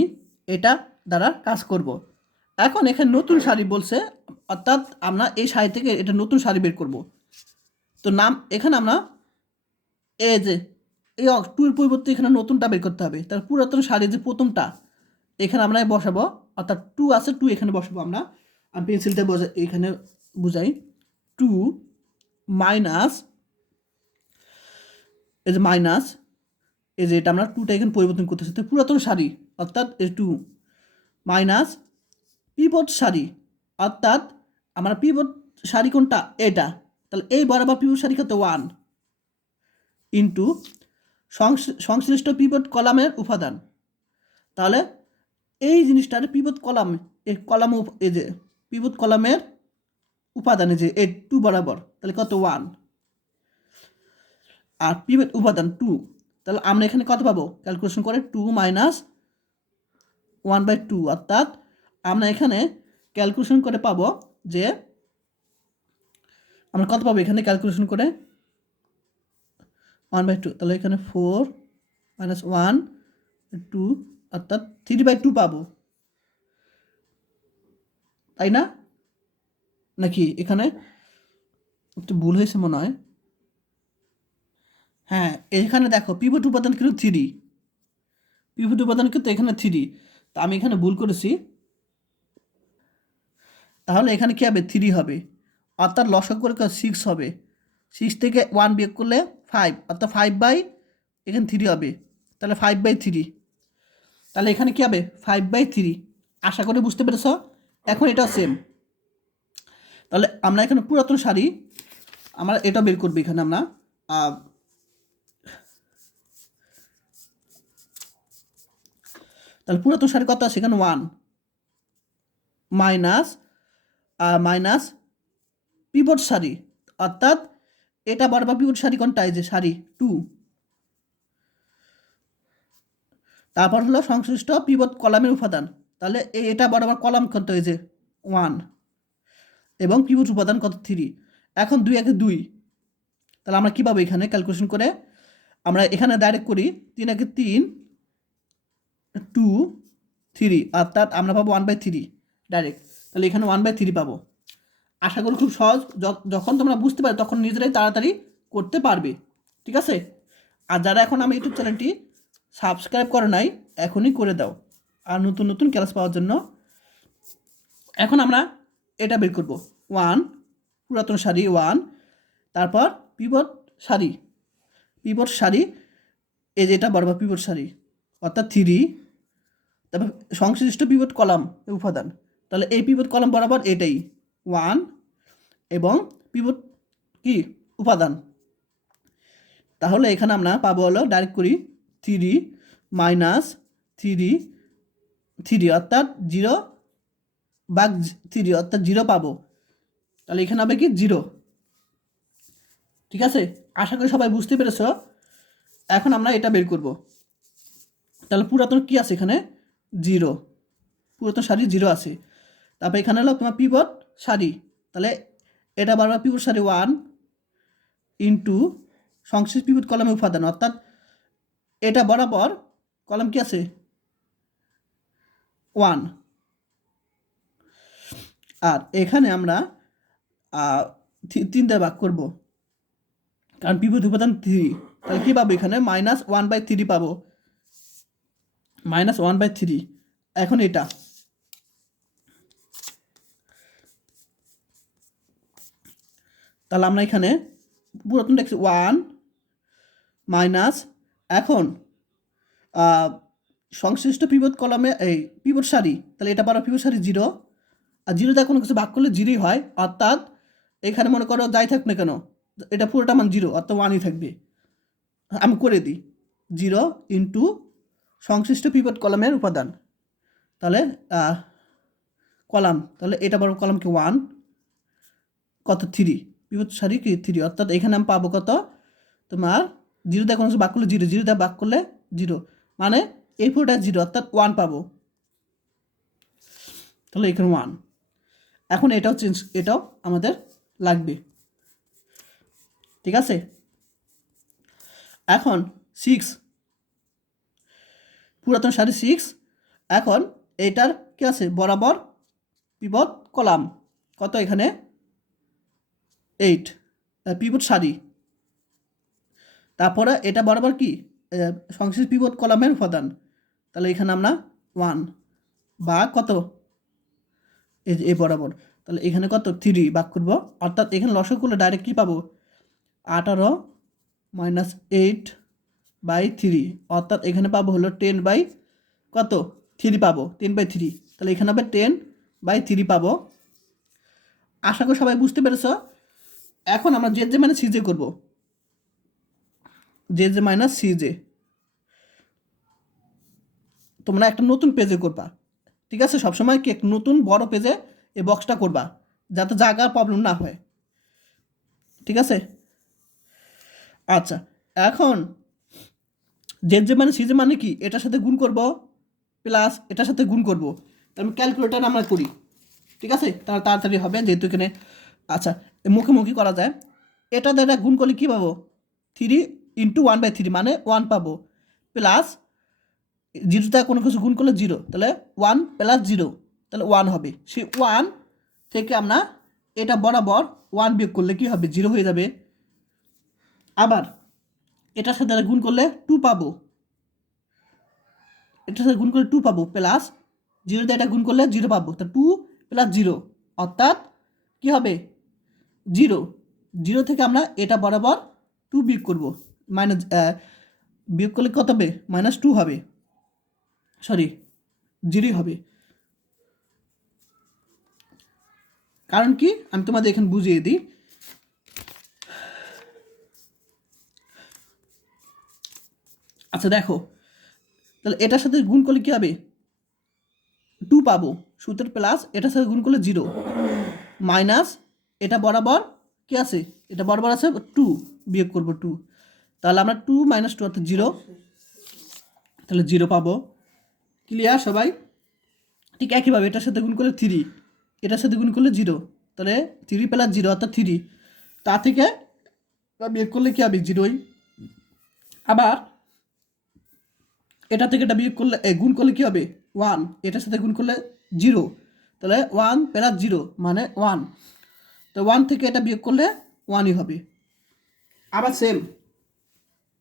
এটা দ্বারা কাজ করব। এখন এখানে নতুন সারি বলছে, অর্থাৎ আমরা এই সারি থেকে এটা নতুন সারি বের করব। তো নাম এখানে আমরা এই যে এই 2 এর পরিবর্তে এখানে নতুনটা বের করতে হবে। তার পুরাতন সারি যে প্রথমটা এখানে আমরা বসাবো, অর্থাৎ 2 আছে, 2 এখানে বসাবো আমরা। আমি পেন্সিলটা এখানে বুঝাই। 2 মাইনাস, এই যে মাইনাস, এই যে এটা আমরা 2টা এখানে পরিবর্তন করতেছি, তো পুরাতন সারি অর্থাৎ এই 2 মাইনাস পিভট সারি, অর্থাৎ আমরা পিভট সারি কোনটা এটা, তাহলে এই বরাবর পিভট সারি কত 1 ইন্টু সংশ্লিষ্ট পিভট কলামের উপাদান। তাহলে এই জিনিসটার পিভট কলাম, এই কলাম, এই যে পিভট কলামের উপাদান এই যে এই 2 বরাবর, তাহলে কত 1, আর পিভট উপাদান 2, তাহলে আমরা এখানে কত পাবো ক্যালকুলেশন করে 2 মাইনাস 1/2, অর্থাৎ আমরা এখানে ক্যালকুলেশন করে পাবো যে আমরা কত পাবো এখানে ক্যালকুলেশন করে 1/2, তাহলে এখানে 4 মাইনাস 1 2, অর্থাৎ 3/2 পাবো, তাই না? নাকি এখানে একটু ভুল হয়েছে মনে হয়। হ্যাঁ, এখানে দেখো পিভট উপাদান কিন্তু 3, পিভট উপাদান কিন্তু এখানে 3, তা আমি এখানে ভুল করেছি। তাহলে এখানে কী হবে 3 হবে, অর্থাৎ লসাগু করে 6 হবে। 6 থেকে 1 বিয়োগ করলে 5, অর্থাৎ 5 এখানে 3 হবে, তাহলে 5/3। তাহলে এখানে কী হবে 5/3। আশা করি বুঝতে পেরেছ। এখন এটা সেম, তাহলে আমরা এখানে পুরাতন সারি আমরা এটা বের করবো। এখানে আমরা তাহলে পুরাতন সারি কত আছে এখানে 1 মাইনাস পিভট সারি, অর্থাৎ এটা বরাবর পিভট সারি কোনটা, এই যে সারি 2, তারপর হলো সংশ্লিষ্ট পিভট কলামের উপাদান, তাহলে এটা বরাবর কলাম কত, এই যে 1, এবং পিভট উপাদান কত 3। এখন 2 একে 2, তাহলে আমরা কী পাবো এখানে ক্যালকুলেশন করে আমরা এখানে ডাইরেক্ট করি 3 একে 3 2 3 অর্থাৎ আমরা পাবো 1/3 ডাইরেক্ট। তাহলে এখানে 1/3 পাবো। আশা করি খুব সহজ, যখন তোমরা বুঝতে পারো তখন নিজেরাই তাড়াতাড়ি করতে পারবে। ঠিক আছে? আর যারা এখন আমার ইউটিউব চ্যানেলটি সাবস্ক্রাইব করো নাই এখনই করে দাও, আর নতুন নতুন ক্লাস পাওয়ার জন্য। এখন আমরা এটা বের করব 1 পুরাতন সারি 1, তারপর পিভট সারি এই যে এটা বরাবর পিভট সারি অর্থাৎ 3, তারপর সংশ্লিষ্ট পিভট কলাম উপাদান। তাহলে এই পিভট কলাম বরাবর এটাই 1 এবং পিভট কি উপাদান। তাহলে এখানে আমরা পাবো হলো ডাইরেক্ট করি 3 - 3 অর্থাৎ 0 ভাগ 3 অর্থাৎ 0 পাবো। তাহলে এখানে হবে কি 0। ঠিক আছে? আশা করি সবাই বুঝতে পেরেছ। এখন আমরা এটা বের করব। তাহলে পুরাতন কি আছে এখানে 0, পুরাতন সারি 0 আছে। তারপর এখানে হলো তোমার পিভট সারি, তাহলে এটা বারবার পিভট সারি 1 ইন্টু সংশ্লিষ্ট পিভট কলামের উপাদান অর্থাৎ এটা বরাবর কলাম কি আছে 1। আর এখানে আমরা 3 দিয়ে ভাগ করবো কারণ পিভট উপাদান 3। তাহলে কী পাবো এখানে -1/3 পাবো, -1/3। এখন এটা তাহলে আমরা এখানে পুরাতন দেখছি 1 মাইনাস, এখন সংশ্লিষ্ট পিভট কলামে এই পিভট সারি, তাহলে এটা পারো পিভট সারি 0, আর 0 দিয়ে কোনো কিছু ভাগ করলে 0ই হয়। অর্থাৎ এখানে মনে করো যাই থাক না কেন এটা পুরোটা মান 0 অর্থাৎ 1ই থাকবে। আমি করে দিই 0 ইন্টু সংশ্লিষ্ট পিভট কলামের উপাদান, তাহলে কলাম, তাহলে এটা বড় কলাম কি 1 কত 3 পিভট সারি কি 3 অর্থাৎ এখানে আমি পাবো কত তোমার 0 দিয়ে কোনো কিছু ভাগ করলে 0, 0 দিয়ে ভাগ করলে 0 মানে এই পুরোটা 0 অর্থাৎ 1 পাবো। তাহলে এখানে 1। এখন এটাও আমাদের লাগবে। ঠিক আছে? এখন 6 পুরাতন সারি 6, এখন এইটার কি আছে বরাবর পিভট কলাম কত এখানে 8 পিভট সারি, তারপরে এটা বরাবর কি সংশ্লিষ্ট পিভট কলামের উপাদান, তাহলে এখানে আমরা 1 বা কত এই বরাবর, তাহলে এখানে কত 3 ভাগ করবো অর্থাৎ এখানে লসাগু করলে ডাইরেক্ট কী পাবো 18 - 8/3 অর্থাৎ এখানে পাবো হলো 10 কত 3 পাবো 10/3, তাহলে এখানে হবে 10/3 পাবো। আশা করি সবাই বুঝতে পেরেছ। এখন আমরা জে মানে সিজে করবো, জে মাইনাস সিজে তোমরা একটা নতুন পেজে করবা। ঠিক আছে? সবসময় কি একটা নতুন বড় পেজে এই বক্সটা করবা যাতে জায়গার প্রবলেম না হয়। ঠিক আছে? আচ্ছা, এখন জে মানে সিজে মানে কি এটার সাথে গুণ করব প্লাস এটার সাথে গুণ করব, তারপর ক্যালকুলেটার আমরা করি। ঠিক আছে? তাহলে তাড়াতাড়ি হবে যেহেতু এখানে আচ্ছা মুখোমুখি করা যায়। এটা দ্বারা গুণ করলে কী পাবো 3 ইন্টু 1/3 মানে 1 পাবো, প্লাস 0 দ্বারা কোনো কিছু গুণ করলে 0, তাহলে 1 + 0 তাহলে 1 হবে। সেই 1 থেকে আমরা এটা বরাবর 1 বিয়োগ করলে কী হবে 0 হয়ে যাবে। আবার এটার সাথে গুণ করলে 2 পাবো, এটার সাথে গুণ করলে 2 পাবো, প্লাস 0 দিয়ে এটা গুণ করলে 0 পাবো, তা 2 + 0 অর্থাৎ কী হবে 0। 0 থেকে আমরা এটা বরাবর 2 বিয়োগ করবো, বিয়োগ করলে কত হবে -2 হবে, সরি 0 হবে। কারণ কি আমি তোমাদের এখানে বুঝিয়ে দিই। আচ্ছা দেখো, তাহলে এটার সাথে গুণ করলে কী হবে 2 পাবো, সূত্রের প্লাস এটার সাথে গুণ করলে 0 মাইনাস এটা বরাবর কি আছে এটা বরাবর আছে 2 বিয়োগ করবো 2, তাহলে আমরা 2 - 2 অর্থাৎ 0, তাহলে 0 পাবো। ক্লিয়ার সবাই? ঠিক একইভাবে এটার সাথে গুণ করলে 3, এটার সাথে গুণ করলে 0, তাহলে 3 + 0 অর্থাৎ 3, তা থেকে বিয়োগ করলে কী হবে 0ই। আবার এটা থেকে এটা বিয়োগ করলে গুণ করলে কী হবে 1, এটার সাথে গুণ করলে 0, তাহলে 1 প্লাস 0 মানে 1। তো 1 থেকে এটা বিয়োগ করলে 1ই হবে। আবার সেম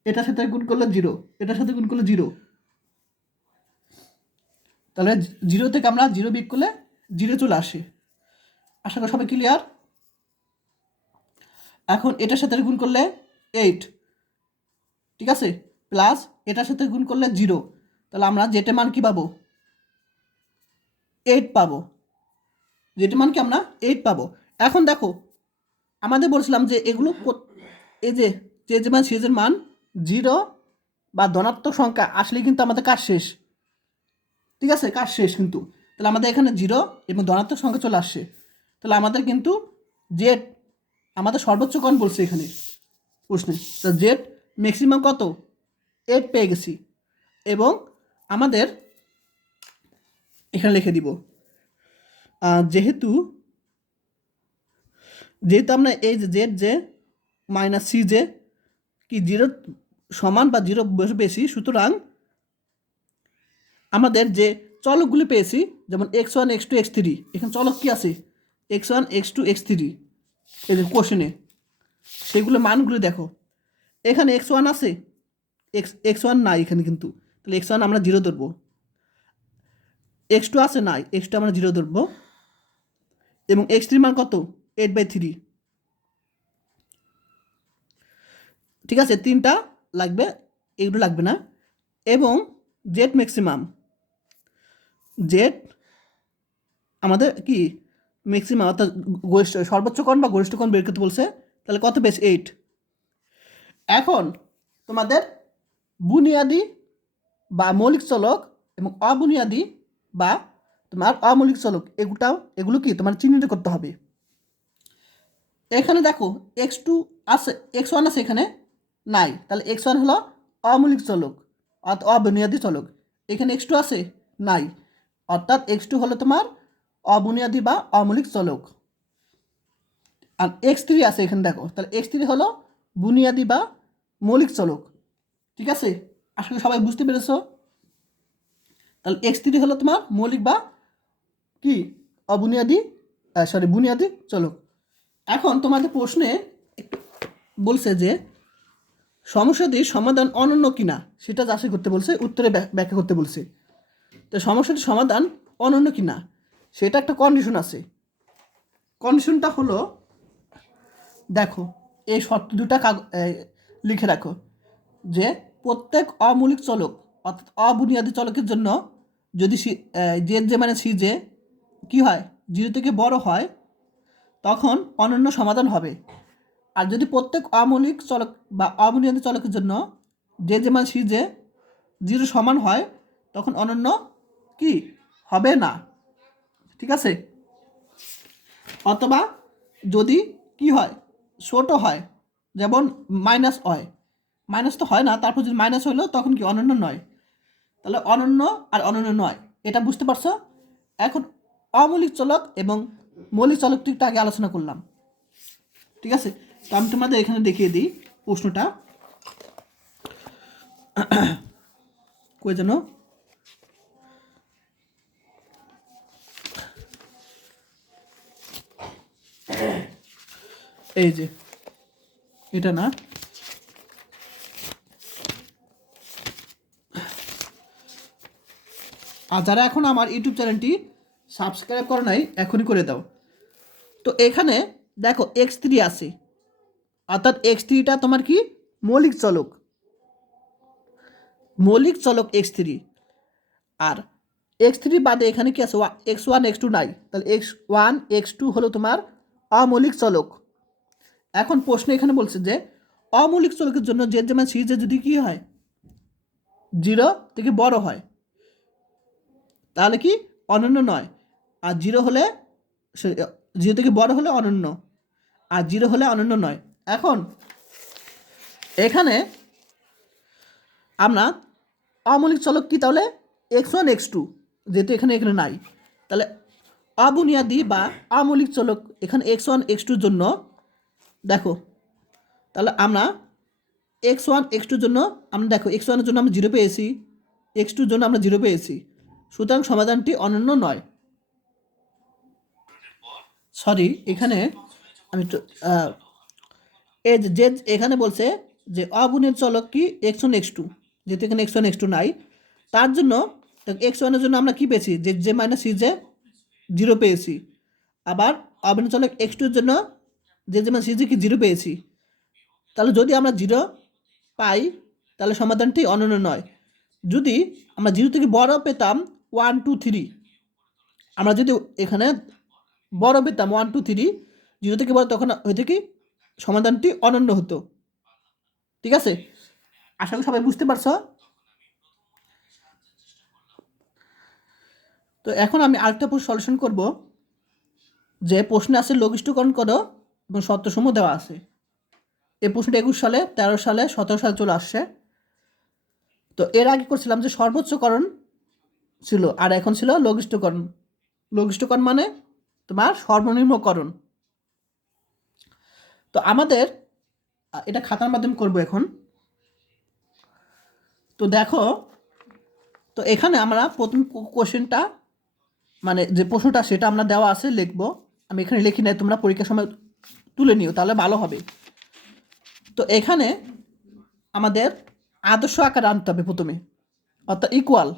এটার সাথে গুণ করলে 0, এটার সাথে গুণ করলে 0, তাহলে 0 থেকে আমরা 0 বিয়োগ করলে 0 চলে আসে। আশা করি সবাই ক্লিয়ার। এখন এটার সাথে গুণ করলে 8, ঠিক আছে, প্লাস এটার সাথে গুণ করলে 0, তাহলে আমরা জেটের মান কী পাবো 8 পাবো। জেটের মান কি আমরা 8 পাবো। এখন দেখো আমাদের বলছিলাম যে এগুলো এই যে যে মান সিরিজের মান 0 বা ধনাত্মক সংখ্যা আসলে কিন্তু আমাদের কাজ শেষ, ঠিক আছে, কাজ শেষ কিন্তু। তাহলে আমাদের এখানে 0 এবং ধনাত্মক সংখ্যা চলে আসছে, তাহলে আমাদের কিন্তু জেড আমাদের সর্বোচ্চ কোণ বলছে এখানে প্রশ্নে। তো জেড ম্যাক্সিমাম কত 8 পেয়ে গেছি। এবং আমাদের এখানে লিখে দিব যেহেতু আমরা এই যে Z J minus C J কি 0 সমান বা 0 বেশি, সুতরাং আমাদের যে চলকগুলি পেয়েছি যেমন x1 x2 x3, এখানে চলক কি আছে x1 x2 x3 এই যে কোশ্চেনে, সেগুলো মানগুলো দেখো। এখানে x1 আছে, x1 নাই এখানে কিন্তু, তাহলে x1 আমরা 0 ধরবো। x2 আছে নাই, x2 আমরা 0 ধরবো। এবং x3 মান কত 8/3, ঠিক আছে, 3টা লাগবে, এগুলো লাগবে না। এবং জেড ম্যাক্সিমাম, জেড আমাদের কি ম্যাক্সিমাম অর্থাৎ সর্বোচ্চ কোণ বা গরিষ্ঠ কোণ বের করতে বলছে, তাহলে কত পেয়েছে 8। এখন তোমাদের বুনিয়াদি বা মৌলিক চলক এবং অবুনিয়াদি বা তোমার অমৌলিক চলক এগুলো কি তোমার চিহ্নিত করতে হবে। এখানে দেখো x2 আছে, x1 আছে এখানে নাই, তাহলে x1 হলো অমৌলিক চলক অর্থাৎ অবুনিয়াদি চলক। এখানে x2 আছে নাই, অর্থাৎ x2 হলো তোমার অবুনিয়াদি বা অমৌলিক চলক। আর x3 আছে এখানে দেখো, তাহলে x3 হলো বুনিয়াদি বা মৌলিক চলক, ঠিক আছে। আসলে সবাই বুঝতে পেরেছো। তাহলে x3 হলো তোমার মৌলিক বা কি অবুনিয়াদি বুনিয়াদি চলক। এখন তোমাদের প্রশ্নে বলছে যে সমস্যাটির সমাধান অনন্য কিনা সেটা যাচাই করতে বলছে, উত্তরে ব্যাখ্যা করতে বলছে। তো সমস্যাটির সমাধান অনন্য কিনা সেটা একটা কন্ডিশন আছে। কন্ডিশনটা হলো দেখো এই শর্ত দুটা লিখে রাখো যে প্রত্যেক অমৌলিক চলক অর্থাৎ অবুনিয়াদি চলকের জন্য যদি জেড যে মানে সি যে কী হয় 0 থেকে বড় হয় তখন অনন্য সমাধান হবে। আর যদি প্রত্যেক অমৌলিক চলক বা অবুনিয়াদি চলকের জন্য জেড যে মানে সি যে 0 সমান হয় তখন অনন্য কি হবে না, ঠিক আছে। অথবা যদি কি হয় ছোট হয়, যেমন মাইনাস হয়, মাইনাস তো হয় না, তারপর যদি মাইনাস হলো তখন কি অনন্য নয়। তাহলে অনন্য আর অনন্য নয় এটা বুঝতে পারছো। এখন অমৌলিক চলক এবং মৌলিক চলকটিটা আগে আলোচনা করলাম, ঠিক আছে। তো আমি তোমাদের এখানে দেখিয়ে দিই প্রশ্নটা কই যেন, এই যে এটা না, আর যারা এখন আমার ইউটিউব চ্যানেলটি সাবস্ক্রাইব করো নাই এখনই করে দাও। তো এখানে দেখো x3 আছে, অর্থাৎ x3টা তোমার কি মৌলিক চলক, মৌলিক চলক x3। আর x3 বাদে এখানে কি আছে x1 x2 নাই, তাহলে x1 x2 হলো তোমার অমৌলিক চলক। এখন প্রশ্ন এখানে বলছে যে অমৌলিক চলকের জন্য জেড যেমন সি যে যদি কি হয় 0 থেকে বড় হয় তাহলে কি অনন্য নয়। আর 0 হলে 0 থেকে বড় হলে অনন্য, আর 0 হলে অনন্য নয়। এখন এখানে আমরা অমৌলিক চলক কি তাহলে x1 x2 যেহেতু এখানে নাই, তাহলে অবুনিয়াদি বা অমৌলিক চলক এখানে x1 x2 জন্য দেখো, তাহলে আমরা x1 x2 জন্য আমরা দেখো x1 এর জন্য আমরা 0 পেয়েছি, x2 এর জন্য আমরা 0 পেয়েছি, সুতরাং সমাধানটি অনন্য নয়। সরি, এখানে আমি এই যে এখানে বলছে যে অগুণের চলক কি x1 x2, যেহেতু এখানে x1 x2 নাই, তার জন্য x1 এর জন্য আমরা কি পেয়েছি, যে মাইনাস সি যে 0 পেয়েছি। আবার অগুণের চলক x2 এর জন্য যে মাইনাস সি যে কি 0 পেয়েছি। তাহলে যদি আমরা 0 পাই তাহলে সমাধানটি অনন্য নয়। যদি আমরা 0 থেকে বড় পেতাম 1 2 3, আমরা যদি এখানে বড় পেতাম 1 2 3, 0 থেকে বড়, তখন হয়তো কি সমাধানটি অনন্য হতো। ঠিক আছে, আশা করি সবাই বুঝতে পারছো। তো এখন আমি আরেকটা প্রশ্ন সলিউশন করব, যে প্রশ্নে আছে লঘিষ্ঠকরণ করো এবং শর্তসমূহ দেওয়া আছে। এই প্রশ্নটা 21 সালে, 13 সালে, 17 সালে চলে আসছে। তো এর আগে করছিলাম যে সর্বোচ্চকরণ ছিল, আর এখন ছিল লঘিষ্ঠকরণ। লঘিষ্ঠকরণ মানে তোমার সর্বনিম্নকরণ। তো আমাদের এটা খাতার মাধ্যমে করব এখন। তো দেখো, তো এখানে আমরা প্রথম কোশ্চেনটা মানে যে প্রশ্নটা সেটা আমরা দেওয়া আছে, লিখবো। আমি এখানে লিখি নাই, তোমরা পরীক্ষার সময় তুলে নিও, তাহলে ভালো হবে। তো এখানে আমাদের আদর্শ আকার আনতে হবে প্রথমে, অর্থাৎ ইকুয়াল।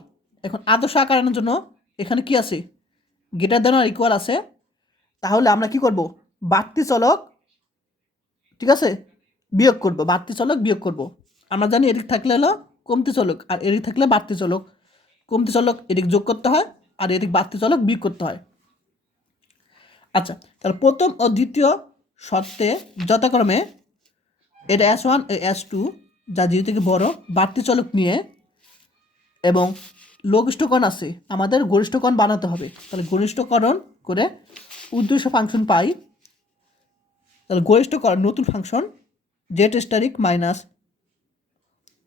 এখন আদর্শ আকার আনার জন্য এখানে কি আছে, গ্রেটার দেন আর ইকুয়াল আছে। তাহলে আমরা কি করব, বাড়তি চলক, ঠিক আছে, বিয়োগ করব, বাড়তি চলক বিয়োগ করব। আমরা জানি এদিক থাকলে হলো কমতি চলক, আর এদিক থাকলে বাড়তি চলক। কমতি চলক এদিক যোগ করতে হয়, আর এদিক বাড়তি চলক বিয়োগ করতে হয়। আচ্ছা, তাহলে প্রথম ও দ্বিতীয় শর্তে যথাক্রমে এটা S1 S2 যা 0 থেকে বড় বাড়তি চলক নিয়ে এবং লঘিষ্ঠকরণ আছে, আমাদের গরিষ্ঠকরণ বানাতে হবে। তাহলে গরিষ্ঠকরণ করে উদ্দেশ্য ফাংশন পাই। তাহলে গরিষ্ঠকরণ নতুন function Z asterisk minus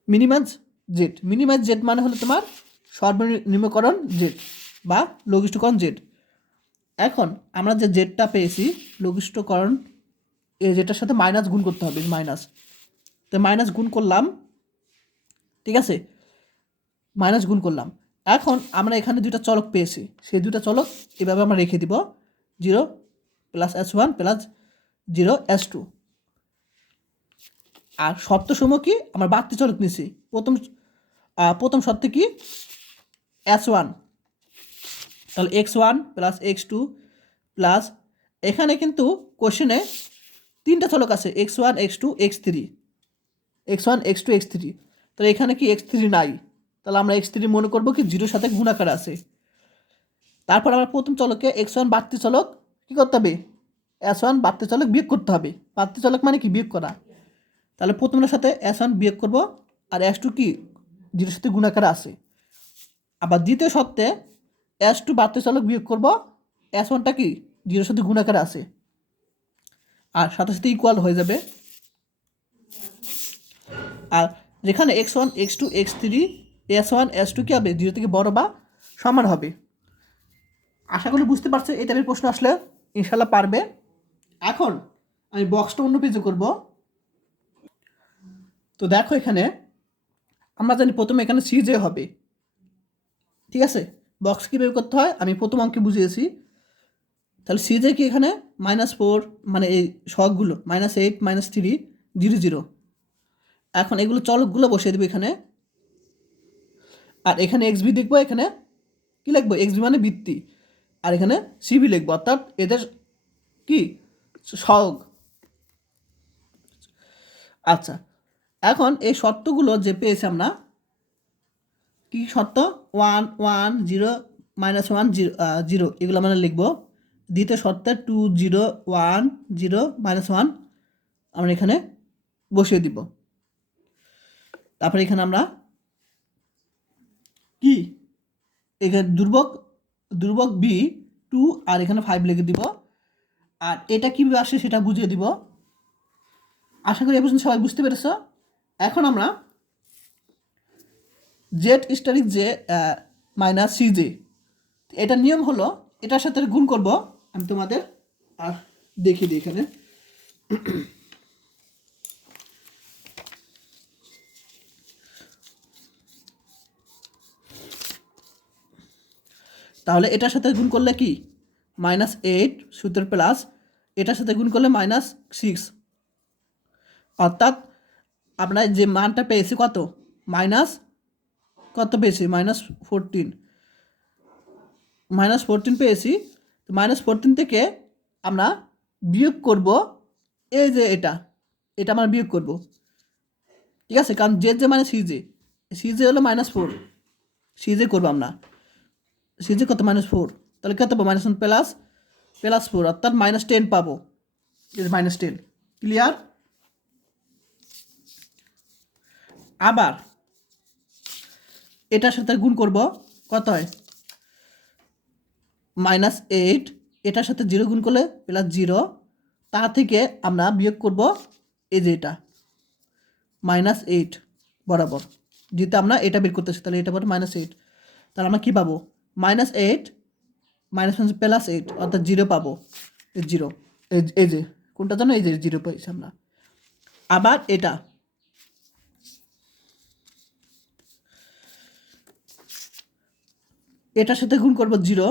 minimize Z. Minimize Z মানে হলো তোমার সর্বনিম্নকরণ জেড বা লঘিষ্ঠকরণ জেড। এখন আমরা যে জেডটা পেয়েছি লঘিষ্ঠকরণ, এই জেডটার সাথে মাইনাস গুণ করতে হবে, মাইনাস। তো মাইনাস গুণ করলাম, ঠিক আছে, মাইনাস গুণ করলাম। এখন আমরা এখানে দুইটা চলক পেয়েছি, সেই দুইটা চলক এভাবে আমরা রেখে দিব, 0 প্লাস S1 প্লাস 0 S2। আর শর্তসমূহ কি, আমরা বাড়তি চলক নিছি। প্রথম শর্তে কি S1, তাহলে x1 প্লাস x2 প্লাস, এখানে কিন্তু কোশ্চেনে তিনটা চলক আছে, x1 x2 x3, x1 x2 x3। তাহলে এখানে কি x3 নাই, তাহলে আমরা x3 মনে করবো কি 0 সাথে গুণাকার আছে। তারপর আমরা প্রথম চলকে x1 বাড়তি চলক কি করতে হবে, S1 বাড়তি চলক বিয়োগ করতে হবে। বাড়তি চলক মানে কি, বিয়োগ করা। তাহলে প্রথমের সাথে S1 বিয়োগ করব, আর S2 কি 0 সাথে গুণাকার আছে। আবার দ্বিতীয় শর্তে S2 বাড়তি চলক বিয়োগ করব, S1টা কি 0 সাথে গুণাকার আছে, আর সাথে সাথে ইকুয়াল হয়ে যাবে। আর যেখানে x1 x2 x3 S1 S2 কি হবে, 0 থেকে বড় বা সমান হবে। আশা করি বুঝতে পারছো, এই টাইপের প্রশ্ন আসলে ইনশাল্লাহ পারবে। এখন আমি বক্সটা অন্য পেজে করব। তো দেখো, এখানে আমরা জানি প্রথমে এখানে CJ হবে, ঠিক আছে। বক্স কীভাবে করতে হয় আমি প্রথম অঙ্কে বুঝিয়েছি। তাহলে CJ কি এখানে -4, মানে এই শখগুলো -8 -3 0 0। এখন এগুলো চলকগুলো বসিয়ে দেবো এখানে, আর এখানে XB দেখবো, এখানে কি লিখবো, XB মানে বৃত্তি, আর এখানে CB লিখবো, অর্থাৎ এদের কি সহগ। আচ্ছা, এখন এই শর্তগুলো যে পেয়েছি আমরা, কি শর্ত, 1 1 0 -1 0 0, এগুলো মানে লিখবো। দ্বিতীয় শর্তে 2 0 1 0 -1 আমরা এখানে বসিয়ে দিব। তারপরে এখানে আমরা কি এখানে ধ্রুবক B2 আর এখানে 5 লিখে দিব। আর এটা কীভাবে আসে সেটা বুঝিয়ে দিব। আশা করি এ পর্যন্ত সবাই বুঝতে পেরেছ। এখন আমরা Z stearic J minus CJ, এটার নিয়ম হলো এটার সাথে গুণ করব। আমি তোমাদের দেখিয়ে দিই এখানে। তাহলে এটার সাথে গুণ করলে কি -8 সূত্রের প্লাস এটার সাথে গুণ করলে -6, অর্থাৎ আমরা যে মানটা পেয়েছি কত মাইনাস কত পেয়েছি -14, -14 পেয়েছি। -14 থেকে আমরা বিয়োগ করব এই যে এটা আমরা বিয়োগ করব, ঠিক আছে, কারণ যে মানে সিজে হলো -4, সিজে করবো আমরা, সিজে কত -4, তাহলে কত পাবো -1 প্লাস 4 অর্থাৎ -10 পাবো, -10 ক্লিয়ার। আবার এটার সাথে গুণ করব কত হয় -8, এটার সাথে 0 গুণ করলে +0, তা থেকে আমরা বিয়োগ করব এই যে এটা -8 বরাবর, যেহেতু আমরা এটা বের করতেছি তাহলে এটা বড় -8, তাহলে আমরা কী পাবো -8 -8 অর্থাৎ 0 পাবো, 0 এই যে কোনটা জানো এই যে 0 পাইছি আমরা। আবার এটা এটার সাথে গুণ করব 0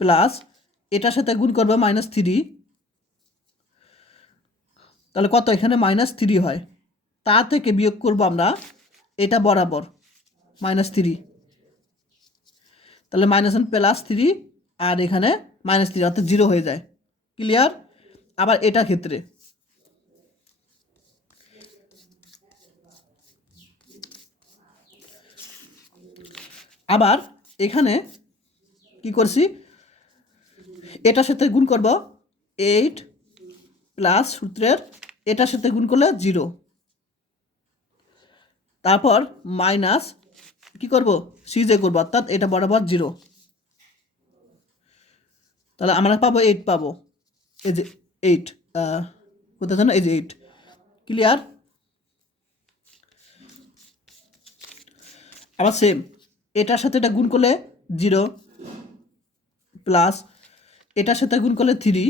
প্লাস এটার সাথে গুণ করব -3, তাহলে কত এখানে -3 হয়, তা থেকে বিয়োগ করব আমরা এটা বরাবর -3, তাহলে -1 +3 আর এখানে -3 অর্থাৎ 0 হয়ে যায়, ক্লিয়ার। আবার এটা ক্ষেত্রে আবার এখানে কি করছি এটার সাথে গুণ করব 8 প্লাস সূত্রের এটার সাথে গুণ করলে 0, তারপর মাইনাস কি করব সিজে করব অর্থাৎ এটা বরাবর 0, তাহলে আমরা পাবো 8 পাবো, এই যে 8 কোথায় জানো এই যে 8, ক্লিয়ার। আবার সেম এটার সাথে এটা গুণ করলে 0 প্লাস এটার সাথে গুণ করলে 3,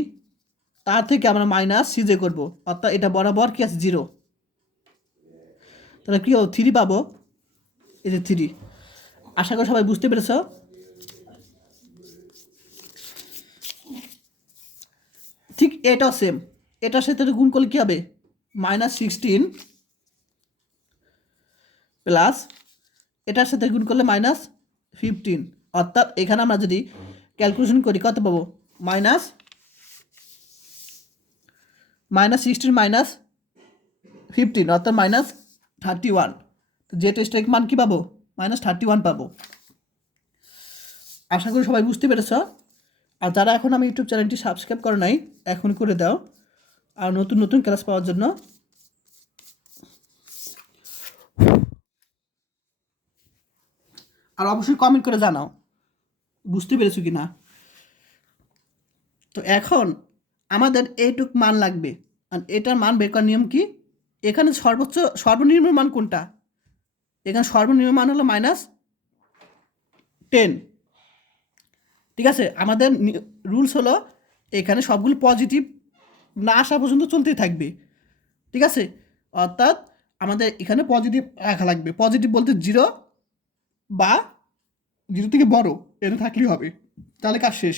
তার থেকে আমরা মাইনাস সিজে করব অর্থাৎ এটা বরাবর কি আছে 0, তাহলে কী হবে 3 পাবো, এই যে 3। আশা করি সবাই বুঝতে পেরেছ। ঠিক এটাও সেম, এটার সাথে গুণ করলে কী হবে -16 প্লাস এটার সাথে গুণ করলে -15, অর্থাৎ এখানে আমরা যদি ক্যালকুলেশন করি কত পাবো -16 -15 অর্থাৎ -31, তো যেটা স্ট্রাইক মান কী পাবো -31 পাবো। আশা করি সবাই বুঝতে পেরেছ। আর যারা এখন আমি ইউটিউব চ্যানেলটি সাবস্ক্রাইব করো নাই এখন করে দাও, আর নতুন নতুন ক্লাস পাওয়ার জন্য। আর অবশ্যই কমেন্ট করে জানাও বুঝতে পেরেছো কি না। তো এখন আমাদের এইটুক মান লাগবে, আর এটার মান বের করার নিয়ম কি, এখানে সর্বনিম্ন মান কোনটা, এখানে সর্বনিম্ন মান হলো -10, ঠিক আছে। আমাদের রুলস হলো এখানে সবগুলো পজিটিভ না আসা পর্যন্ত চলতেই থাকবে, ঠিক আছে। অর্থাৎ আমাদের এখানে পজিটিভ রাখা লাগবে, পজিটিভ বলতে 0 বা 0 থেকে বড় এটা থাকলেই হবে, তাহলে কাজ শেষ।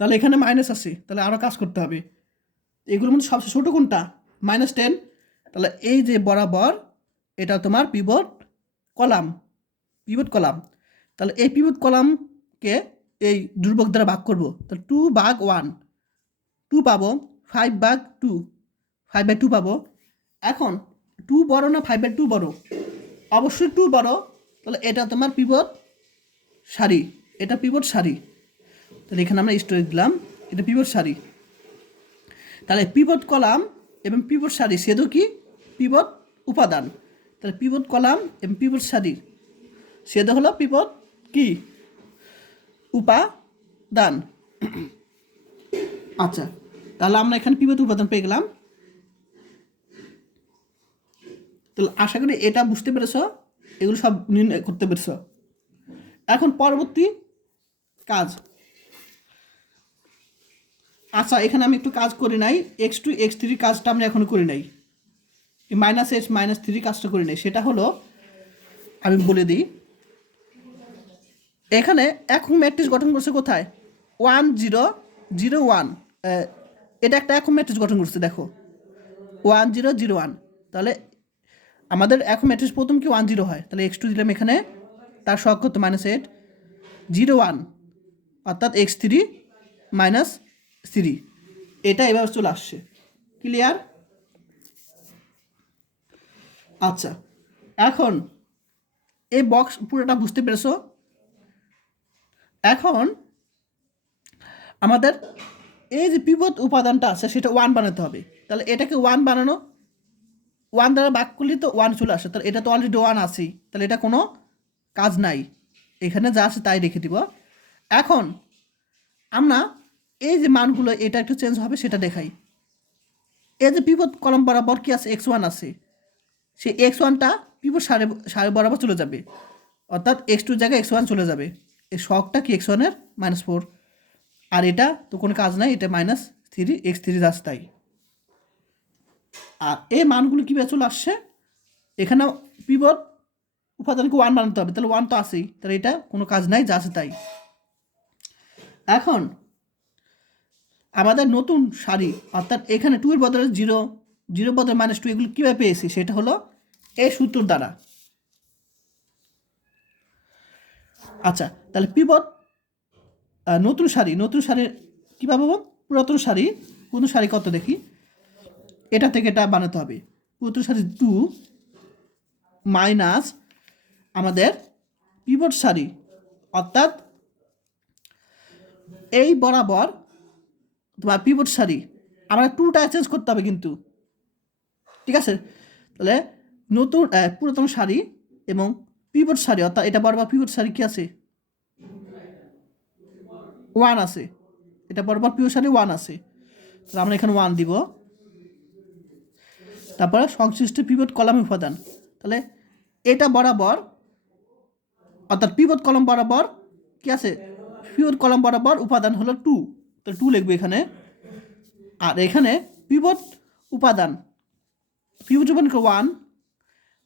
তাহলে এখানে মাইনাস আছে, তাহলে আরও কাজ করতে হবে। এগুলোর মধ্যে সবচেয়ে ছোটো কোনটা -10, তাহলে এই যে বরাবর এটা তোমার পিভট কলাম, তাহলে এই পিভট কলামকে এই ধ্রুবক দ্বারা ভাগ করব, তাহলে 2/1 2 পাবো, 5/2 5/2 পাবো। এখন 2 বড় না 5/2 বড়, অবশ্যই 2 বড়, তাহলে এটা তোমার পিভট সারি, এটা পিভট সারি, তাহলে এখানে আমরা স্টোরেজ দিলাম এটা পিভট সারি। তাহলে পিভট কলাম এবং পিভট সারি সেদও কি পিভট উপাদান, তাহলে পিভট কলাম এবং পিভট সারির সেদও হলো পিভট কি উপাদান। আচ্ছা, তাহলে আমরা এখানে পিভট উপাদান পেয়ে গেলাম। তাহলে আশা করি এটা বুঝতে পেরেছ, এগুলো সব নির্ণয় করতে পেরেছ। এখন পরবর্তী কাজ, আচ্ছা এখানে আমি একটু কাজ করি নাই, x2 x3 কাজটা আমরা এখনো করি নাই, -h -3 কাজটা করি নাই। সেটা হলো আমি বলে দিই, এখানে একক ম্যাট্রিক্স গঠন করছে কোথায়? 1 0 0 1, এটা একটা একক ম্যাট্রিক্স গঠন করছে, দেখো 1 0 0 1। তাহলে আমাদের একক ম্যাট্রিক্স প্রথম কি 1 0 হয়, তাহলে x2 দিলাম এখানে, তার সহগ কত -8 0 1, অর্থাৎ x3 -3। এটা এভাবে চলে আসছে। ক্লিয়ার? আচ্ছা, এখন এই বক্স পুরোটা বুঝতে পেরেছো? এখন আমাদের এই যে পিভট উপাদানটা আছে সেটা 1 বানাতে হবে। তাহলে এটাকে 1 বানানো, 1 দ্বারা ভাগ করলে তো 1 চলে আসে, তাহলে এটা তো অলরেডি 1 আছেই, তাহলে এটা কোনো কাজ নাই, এখানে যা আছে তাই রেখে দিব। এখন আমরা এই যে মানগুলো এটা একটু চেঞ্জ হবে সেটা দেখাই। এই যে পিভট কলম বরাবর কি আছে, x1 আছে, সেই x1টা পিভট সারি বরাবর চলে যাবে, অর্থাৎ x2 জায়গায় x1 চলে যাবে। এই শখটা কি x1 এর -4, আর এটা তো কোনো কাজ নাই, এটা -3 x3 যাচ্ছে তাই। আর এই মানগুলো কীভাবে চলে আসছে, এখানে পিভট উপাদানকে 1 বানাতে হবে, তাহলে 1 তো আছেই, তাহলে এটা কোনো কাজ নাই, যা আছে তাই। এখন আমাদের নতুন সারি, অর্থাৎ এখানে 2 এর বদলে 0, 0 বদলে -2, এগুলো কীভাবে পেয়েছি, সেটা হলো এই সূত্র দ্বারা। আচ্ছা, তাহলে পিভট নতুন সারি কীভাবে পাবো? পুরাতন সারি কত দেখি, এটা থেকে এটা বানাতে হবে। পুরাতন সারি 2 মাইনাস আমাদের পিভট সারি, অর্থাৎ এই বরাবর তোমার পিভট সারি, আমরা 2টা চেঞ্জ করতে হবে কিন্তু, ঠিক আছে? তাহলে নতুন পুরাতন সারি এবং পিভট সারি, অর্থাৎ এটা বরাবর পিভট সারি কি আছে, 1 আছে, এটা বরাবর পিভট সারি 1 আছে, তাহলে আমরা এখানে 1 দিব। তারপরে সংশ্লিষ্ট পিভট কলাম উপাদান, তাহলে এটা বরাবর, অর্থাৎ পিভট কলম বরাবর কি আছে, পিভট কলম বরাবর উপাদান হলো 2, তো 2 লিখবে এখানে। আর এখানে পিভট উপাদান 1,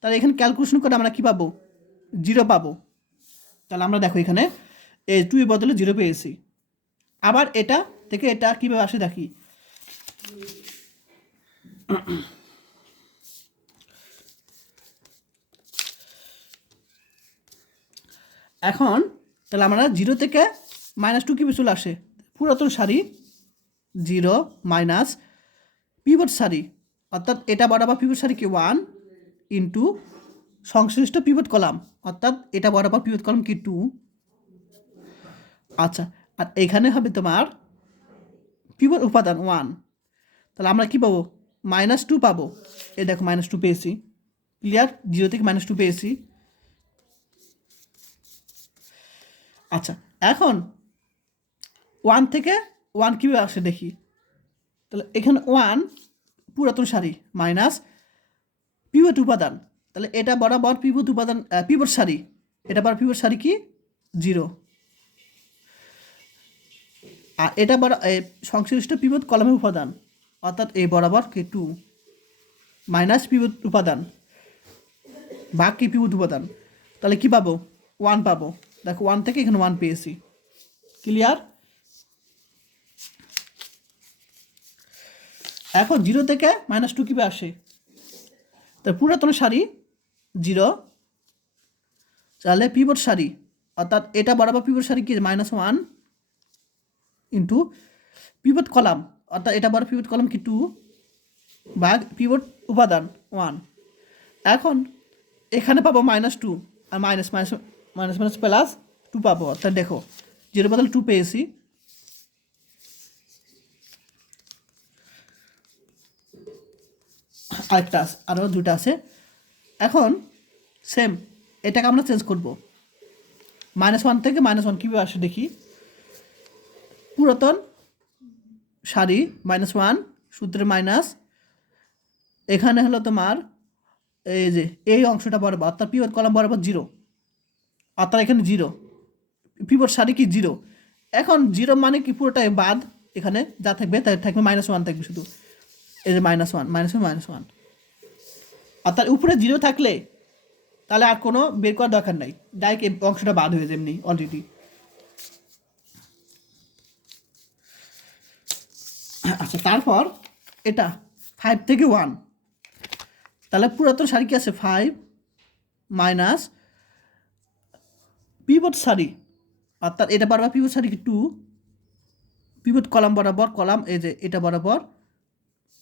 তাহলে এখানে ক্যালকুলেশন করে আমরা কী পাবো, 0 পাবো। তাহলে আমরা দেখো এখানে এই 2 এর বদলে 0 পেয়েছি। আবার এটা থেকে এটা কীভাবে আসে দেখি। এখন তাহলে আমরা 0 থেকে -2 কীভাবে চলে আসে, পুরাতন সারি 0 মাইনাস পিভট সারি, অর্থাৎ এটা বরাবর পিভট সারি কি 1 ইন্টু সংশ্লিষ্ট পিভট কলাম, অর্থাৎ এটা বরাবর পিভট কলাম কি 2। আচ্ছা, আর এখানে হবে তোমার পিভট উপাদান 1, তাহলে আমরা কি পাবো, -2 পাবো। এই দেখো -2 পেয়েছি। ক্লিয়ার? 0 থেকে -2 পেয়েছি। আচ্ছা, এখন 1 থেকে 1 কীভাবে আসে দেখি। তাহলে এখানে 1 পুরাতন সারি মাইনাস পিভট উপাদান, তাহলে এটা বরাবর পিভট উপাদান পিভট সারি, এটা বরাবর পিভট সারি কি 0, আর এটা সংশ্লিষ্ট পিভট কলামের উপাদান, অর্থাৎ এই বরাবর কি 2 মাইনাস পিভট উপাদান ভাগ কি পিভট উপাদান, তাহলে কি পাবো, 1 পাবো। দেখো 1 থেকে এখানে 1 পেয়েছি। ক্লিয়ার? এখন 0 থেকে -2 কীভাবে আসে, তাহলে পুরাতন সারি 0, তাহলে পিভট সারি, অর্থাৎ এটা বরাবর পিভট সারি কি -1 ইন্টু পিভট কলাম, অর্থাৎ এটা বরাবর পিভট কলাম কি 2 ভাগ পিভট উপাদান 1। এখন এখানে পাবো -2 আর মাইনাস প্লাস 2 পাবো, অর্থাৎ দেখো 0 বদলে 2 পেয়েছি। আরেকটা আছে, আরও 2টা আছে। এখন সেম এটাকে আমরা চেঞ্জ করব, -1 থেকে -1 কীভাবে আসে দেখি। পুরাতন সারি -1 সূত্রে মাইনাস, এখানে হলো তোমার এই যে এই অংশটা বরাবর, অর্থাৎ পিভট কলাম বরাবর 0, অর্থাৎ এখানে 0, পিভট সারি কি 0। এখন 0 মানে কি পুরোটাই বাদ, এখানে যা থাকবে তাই থাকবে -1 থাকবে শুধু, এই যে -1, অর্থাৎ উপরে 0 থাকলে তাহলে আর কোনো বের করার দরকার নাই, ডাইরেক্ট এই অংশটা বাদ হয়ে যায় এমনি অলরেডি। আচ্ছা, তারপর এটা 5 থেকে 1, তাহলে পুরাতন সারি কি আছে 5 মাইনাস পিভট সারি, অর্থাৎ এটা বরাবর পিভট সারি কি 2, পিভট কলাম বরাবর কলাম এই যে এটা বরাবর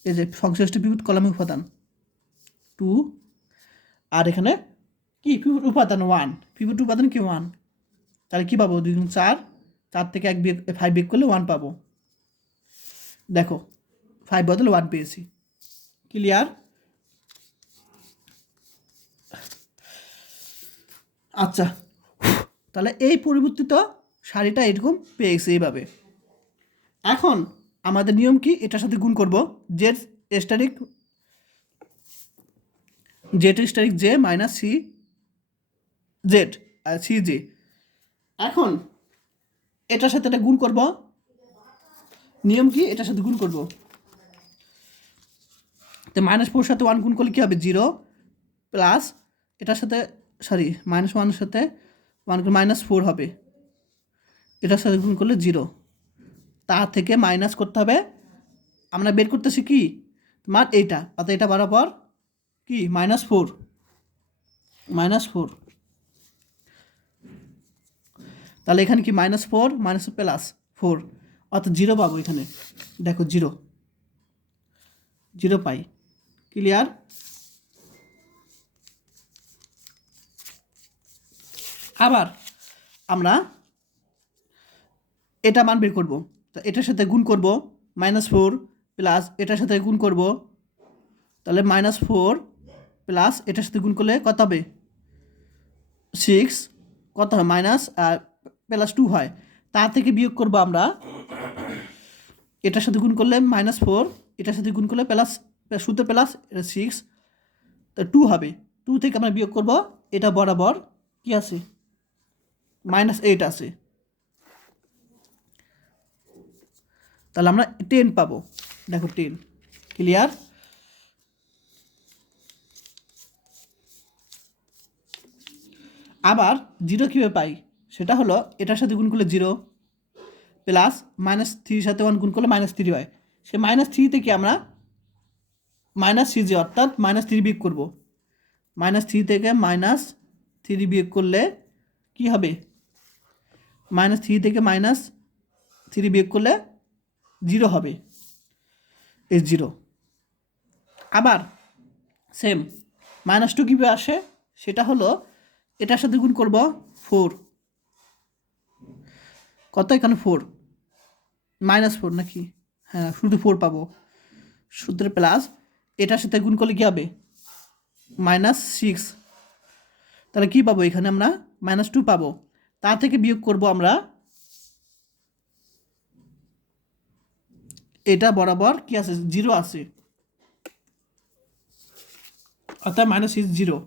এই যে সংশ্লিষ্ট পিভট কলামের উপাদান 2, আর এখানে কি পিভট উপাদান 1, পিভট উপাদান কি 1, তাহলে কী পাবো 2 × 4, 4 থেকে 1 বিয়োগ 5 বিয়োগ করলে 1 পাবো। দেখো 5 বদলে 1 পেয়েছি। ক্লিয়ার? আচ্ছা, তাহলে এই পরিবর্তিত সারিটা এরকম পেয়ে গেছে এইভাবে। এখন আমাদের নিয়ম কি, এটার সাথে গুণ করব Z static J minus C Z আর সি জে। এখন এটার সাথে এটা গুণ করব, নিয়ম কি এটার সাথে গুণ করব, তো -4 সাথে 1 গুণ করলে কী হবে 0 প্লাস এটার সাথে -1 সাথে 1 -4 হবে, এটার সাথে গুণ করলে 0, তা থেকে মাইনাস করতে হবে। আমরা বের করতেছি কি তোমার এইটা, অর্থাৎ এটা বরাবর কি -4, তাহলে এখানে কি -4 +4 অর্থাৎ 0 পাবো এখানে। দেখো 0 পাই। ক্লিয়ার? আবার আমরা এটা মান বের করবো, তো এটার সাথে গুণ করব -4 প্লাস এটার সাথে গুণ করব, তাহলে -4 প্লাস এটার সাথে গুণ করলে কত হবে 6, কত হয় +2 হয়, তার থেকে বিয়োগ করব আমরা এটার সাথে গুণ করলে -4, এটার সাথে গুণ করলে প্লাস সূত্র প্লাস এটা 6, তো 2 হবে, 2 থেকে আমরা বিয়োগ করব এটা বরাবর কি আছে -8 আছে, তাহলে আমরা 10 পাবো। দেখো 10। ক্লিয়ার? আবার 0 কীভাবে পাই, সেটা হলো এটার সাথে গুণ করলে 0 প্লাস -3 সাথে 1 গুণ করলে -3 হয়, সে -3 থেকে আমরা -3 অর্থাৎ -3 বিয়োগ করব, -3 থেকে -3 বিয়োগ করলে কি হবে -3 থেকে -3 বিয়োগ করলে 0 হবে, এই 0। আবার সেম -2 কীভাবে আসে, সেটা হলো এটার সাথে গুণ করব 4, কত এখানে 4 -4 নাকি, হ্যাঁ শুধু 4 পাবো, সূত্রে প্লাস এটার সাথে গুণ করলে কী হবে -6, তাহলে কী পাবো এখানে আমরা -2 পাবো, তার থেকে বিয়োগ করব আমরা এটা বরাবর কি আছে 0 আছে, অর্থাৎ -6 0,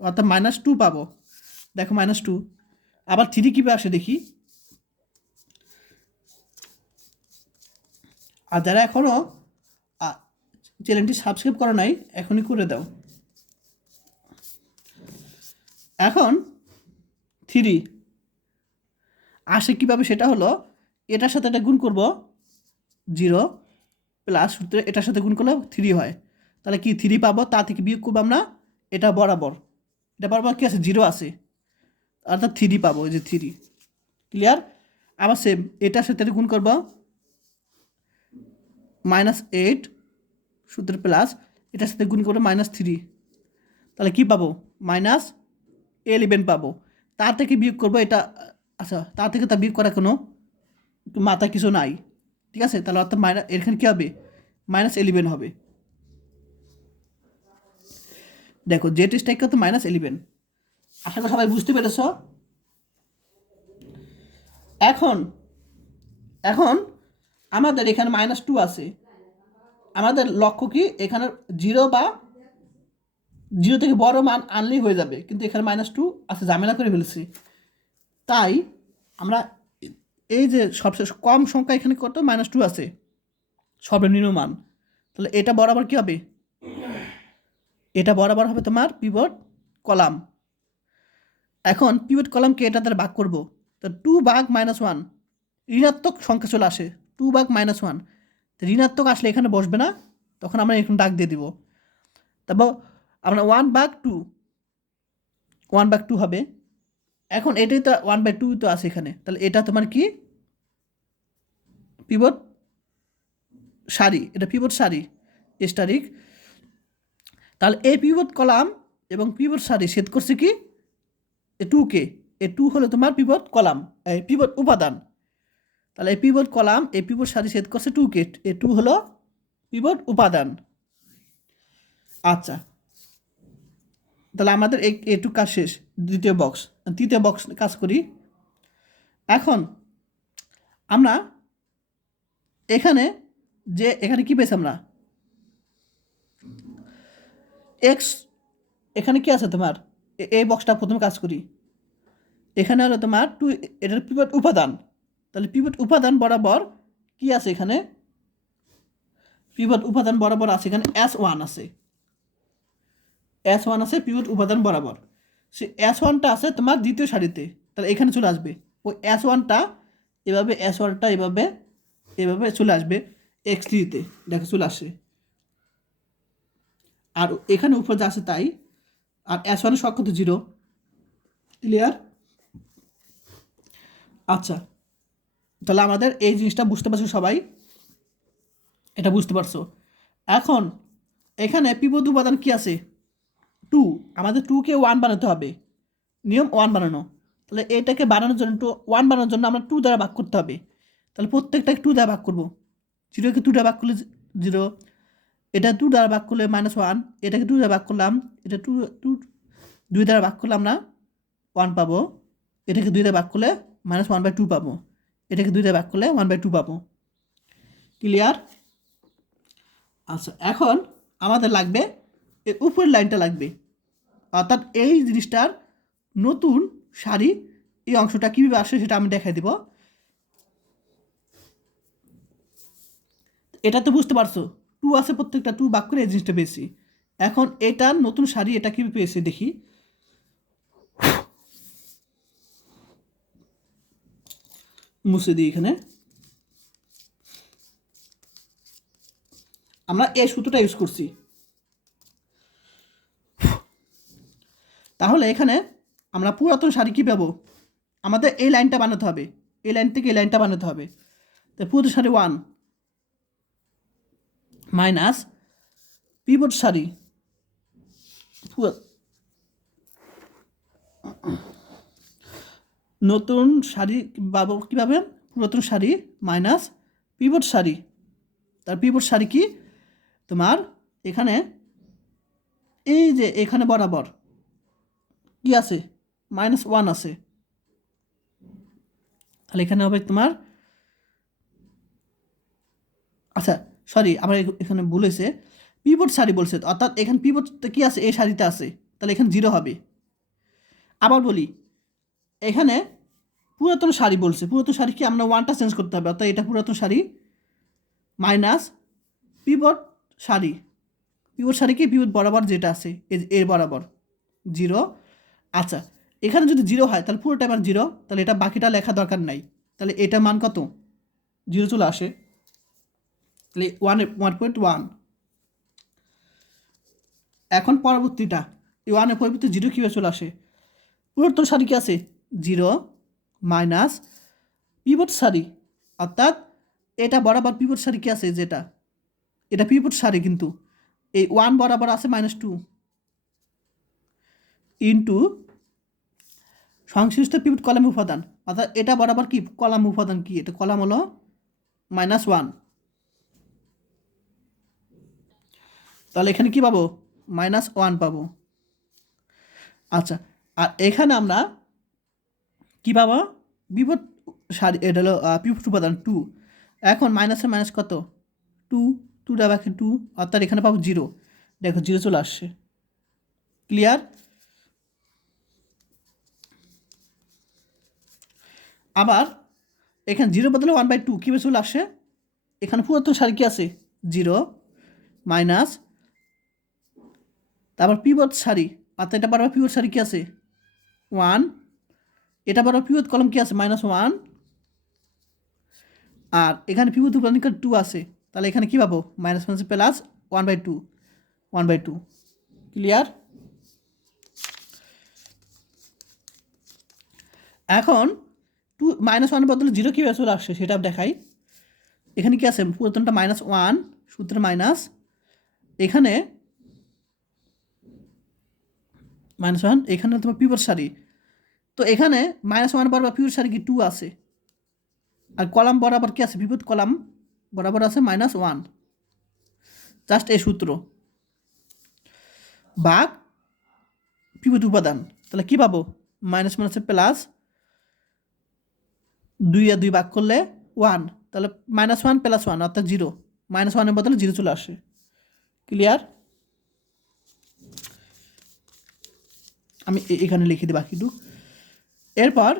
অর্থাৎ -2 পাবো। দেখো -2, আবার 3 কীভাবে আসে দেখি, আর যারা এখনও চ্যানেলটি সাবস্ক্রাইব করো নাই এখনই করে দাও। এখন 3 আসে কীভাবে, সেটা হলো এটার সাথে এটা গুণ করব 0 প্লাস সূত্রে এটার সাথে গুণ করলে 3 হয়, তাহলে কি 3 পাবো, তা থেকে বিয়োগ করবো আমরা এটা বরাবর কি আছে 0 আছে, অর্থাৎ 3 পাবো, এই যে 3। ক্লিয়ার? আবার সেম এটার সাথে গুণ করব -8 সূত্রের প্লাস এটার সাথে গুণ করবো -3, তাহলে কি পাবো -11 পাবো, তার থেকে বিয়োগ করবো এটা, আচ্ছা তার থেকে তা বিয়োগ করা কোনো মাথা কিছু নাই, ঠিক আছে, তাহলে অর্থাৎ এখানে কী হবে -11 হবে। দেখো জেড স্ট্রাইক কত -11, আশা করি সবাই বুঝতে পেরেছ। এখন আমাদের এখানে -2 আছে, আমাদের লক্ষ্য কি এখানে 0 বা 0 থেকে বড় মান আনলেই হয়ে যাবে, কিন্তু এখানে -2 আছে, ঝামেলা করে ফেলেছি, তাই আমরা এই যে সবশেষ কম সংখ্যা এখানে কত -2 আছে সর্বনিম্ন মান, তাহলে এটা বরাবর কি হবে, এটা বরাবর হবে তোমার পিভট কলাম। এখন পিভট কলামকে এটা দ্বারা ভাগ করব, তো 2 ভাগ -1 ঋণাত্মক সংখ্যা চলে আসে, 2 ভাগ -1, তো ঋণাত্মক আসলে এখানে বসবে না, তখন আমরা এখানে দাগ দিয়ে দিব। তারপর আমরা 1/2 হবে। এখন এটাই তো 1/2 তো আছে এখানে, তাহলে এটা তোমার কি পিভট সারি, এটা পিভট সারি স্টারিক। তাহলে এই পিভট কলাম এবং পিভট সারি ছেদ করছে কি এ 2 কে। এ 2 হলো তোমার পিভট কলাম, এই পিভট উপাদান। তাহলে এই পিভট কলাম এই পিভট সারি ছেদ করছে 2 কে, এ 2 হলো পিভট উপাদান। আচ্ছা, তাহলে আমাদের এটুক কাজ শেষ। তৃতীয় বক্স কাজ করি। এখন আমরা এখানে কি পেয়েছি আমরা এক্স, এখানে কি আছে তোমার এই বক্সটা প্রথমে কাজ করি। এখানে হলো তোমার 2, এটার পিভট উপাদান। তাহলে পিভট উপাদান বরাবর কি আছে এখানে, পিভট উপাদান বরাবর আছে এখানে S1 আছে, S1 আছে পিভট উপাদান বরাবর। সে S1টা আছে তোমার দ্বিতীয় সারিতে, তাহলে এখানে চলে আসবে ওই S1টা এভাবে, S1টা এভাবে এভাবে চলে আসবে X3-তে, দেখো চলে আসে। আর এখানে উপরে যা আছে তাই, আর S1 এর সক্ষত 0। ক্লিয়ার? আচ্ছা, তাহলে আমাদের এই জিনিসটা বুঝতে পারছো সবাই, এটা বুঝতে পারছো। এখন এখানে পিভট উপাদান কি আছে 2, আমাদের 2-কে 1 বানাতে হবে, নিয়ম 1 বানানো। তাহলে এটাকে বানানোর জন্য 1 বানানোর জন্য আমরা 2 দ্বারা ভাগ করতে হবে। তাহলে প্রত্যেকটাকে 2 দ্বারা ভাগ করবো। 0-কে 2 দ্বারা ভাগ করলে 0, এটা 2 দ্বারা ভাগ করলে -1, এটাকে 2 দ্বারা ভাগ করলাম, এটা 2 দ্বারা ভাগ করলে আমরা 1 পাবো, এটাকে 2 দ্বারা ভাগ করলে -1/2 পাবো, এটাকে 2 দ্বারা ভাগ করলে 1/2 পাবো। ক্লিয়ার? আচ্ছা, এখন আমাদের লাগবে এর উপরের লাইনটা লাগবে, অর্থাৎ এই জিনিসটার নতুন সারি, এই অংশটা কীভাবে আসে সেটা আমি দেখাই দিব। এটা তো বুঝতে পারছো 2 আছে, প্রত্যেকটা 2 ভাগ করে এই জিনিসটা পেয়েছি। এখন এটার নতুন সারি এটা কীভাবে পেয়েছি দেখি। মুছে দিই, এখানে আমরা এই সূত্রটা ইউজ করছি। তাহলে এখানে আমরা পুরাতন সারি কী পাবো, আমাদের এই লাইনটা বানাতে হবে, এই লাইন থেকে এই লাইনটা বানাতে হবে। তো পুরাতন সারি 1 মাইনাস পিভট সারি, নতুন সারি পাবো কীভাবে, পুরাতন সারি মাইনাস পিভট সারি। তার পিভট সারি কি তোমার এখানে এই যে এখানে বরাবর কি আছে -1 আছে, তাহলে এখানে হবে তোমার, আচ্ছা সরি আমার এখানে ভুল হয়েছে, পিভট সারি বলছে, অর্থাৎ এখানে পিভট কি আছে এই সারিতে আছে, তাহলে এখানে 0 হবে। আবার বলি, এখানে পুরাতন সারি বলছে, পুরাতন সারি কি আমরা 1টা চেঞ্জ করতে হবে, অর্থাৎ এটা পুরাতন সারি মাইনাস পিভট সারি। পিভট সারি কি পিভট বরাবর যেটা আছে এর বরাবর 0। আচ্ছা, এখানে যদি 0 হয় তাহলে পুরোটা আমার 0, তাহলে এটা বাকিটা লেখা দরকার নাই, তাহলে এটা মান কত 0 চলে আসে, তাহলে 1.1। এখন পরবর্তীটা এই 1-এর পরিবর্তে 0 কীভাবে চলে আসে, পুরাতন সারি কি আছে 0 মাইনাস পিভট সারি, অর্থাৎ এটা বরাবর পিভট সারি কি আছে যেটা, এটা পিভট সারি কিন্তু এই 1 বরাবর আছে -2 ইন্টু সংশ্লিষ্ট পিভট কলাম উপাদান, অর্থাৎ এটা বরাবর কি কলাম উপাদান কি, এটা কলাম হলো -1, তাহলে এখানে কি পাবো -1 পাবো। আচ্ছা, আর এখানে আমরা কি পাবো পিভট সারি, এটা হলো পিভট উপাদান 2। এখন মাইনাসে মাইনাস কত 2, 2 বাকি 2, অর্থাৎ এখানে পাবো 0, দেখো 0 চলে আসছে। ক্লিয়ার? আবার এখানে 0 বদলে 1/2 কীভাবে চলে আসে, এখানে পুরাতন সারি কি আছে 0 মাইনাস, তারপর পিভট সারি, অর্থাৎ এটা বারবার পিভট সারি কি আছে 1, এটা বারবার পিভট কলম কি আছে -1, আর এখানে পিভট উপাদান 2 আছে, তাহলে এখানে কী পাবো মাইনাস মাইনাস প্লাস 1/2 1/2 ক্লিয়ার। এখন -1 বদলে 0 কীভাবে চলে আসছে সেটা দেখাই। এখানে কি আছে পুরাতনটা -1 সূত্রে মাইনাস, এখানে -1 এখানে তোমার পিভট সারি, তো এখানে -1 বরাবর পিভট সারি কি 2 আছে, আর কলাম বরাবর কি আছে পিভট কলাম বরাবর আছে -1, জাস্ট এই সূত্র ভাগ পিভট উপাদান। তাহলে কি পাবো মাইনাস মাইনাসে প্লাস, 2 আর 2 ভাগ করলে 1, তাহলে -1 + 1 অর্থাৎ 0, -1 বদলে 0 চলে আসে। ক্লিয়ার। আমি এখানে লিখে দিই বাকিটুক। এরপর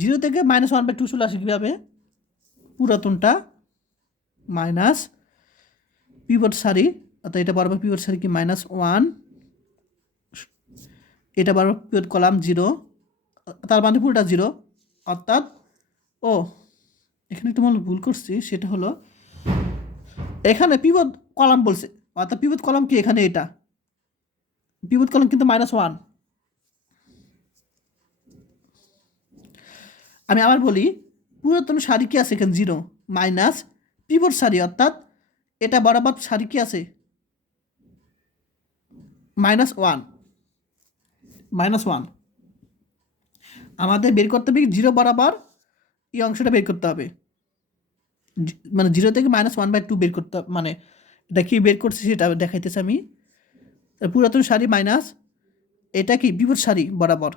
0 থেকে -1/2 চলে আসে কীভাবে, পুরাতনটা মাইনাস পিভট সারি, অর্থাৎ এটা বরাবর পিভট সারি কি -1, এটা বরাবর পিভট কলাম 0, তার মানে পুরোটা 0, অর্থাৎ এখানে একটু মনে ভুল করছি, সেটা হলো এখানে পিভট কলাম বলছে, অর্থাৎ পিভট কলাম কি এখানে, এটা পিভট কলাম কিন্তু -1। আমি আবার বলি, পুরাতন সারি কি আছে এখানে 0 মাইনাস পিভট সারি, অর্থাৎ এটা বরাবর সারি কি আছে -1 -1। আমাদের বের করতে হবে 0 বরাবর এই অংশটা বের করতে হবে, মানে 0 থেকে -1/2 বের করতে হবে, মানে এটা কি বের করছি সেটা দেখাইতেছি আমি। পুরাতন সারি মাইনাস এটা কি পিভট সারি বরাবর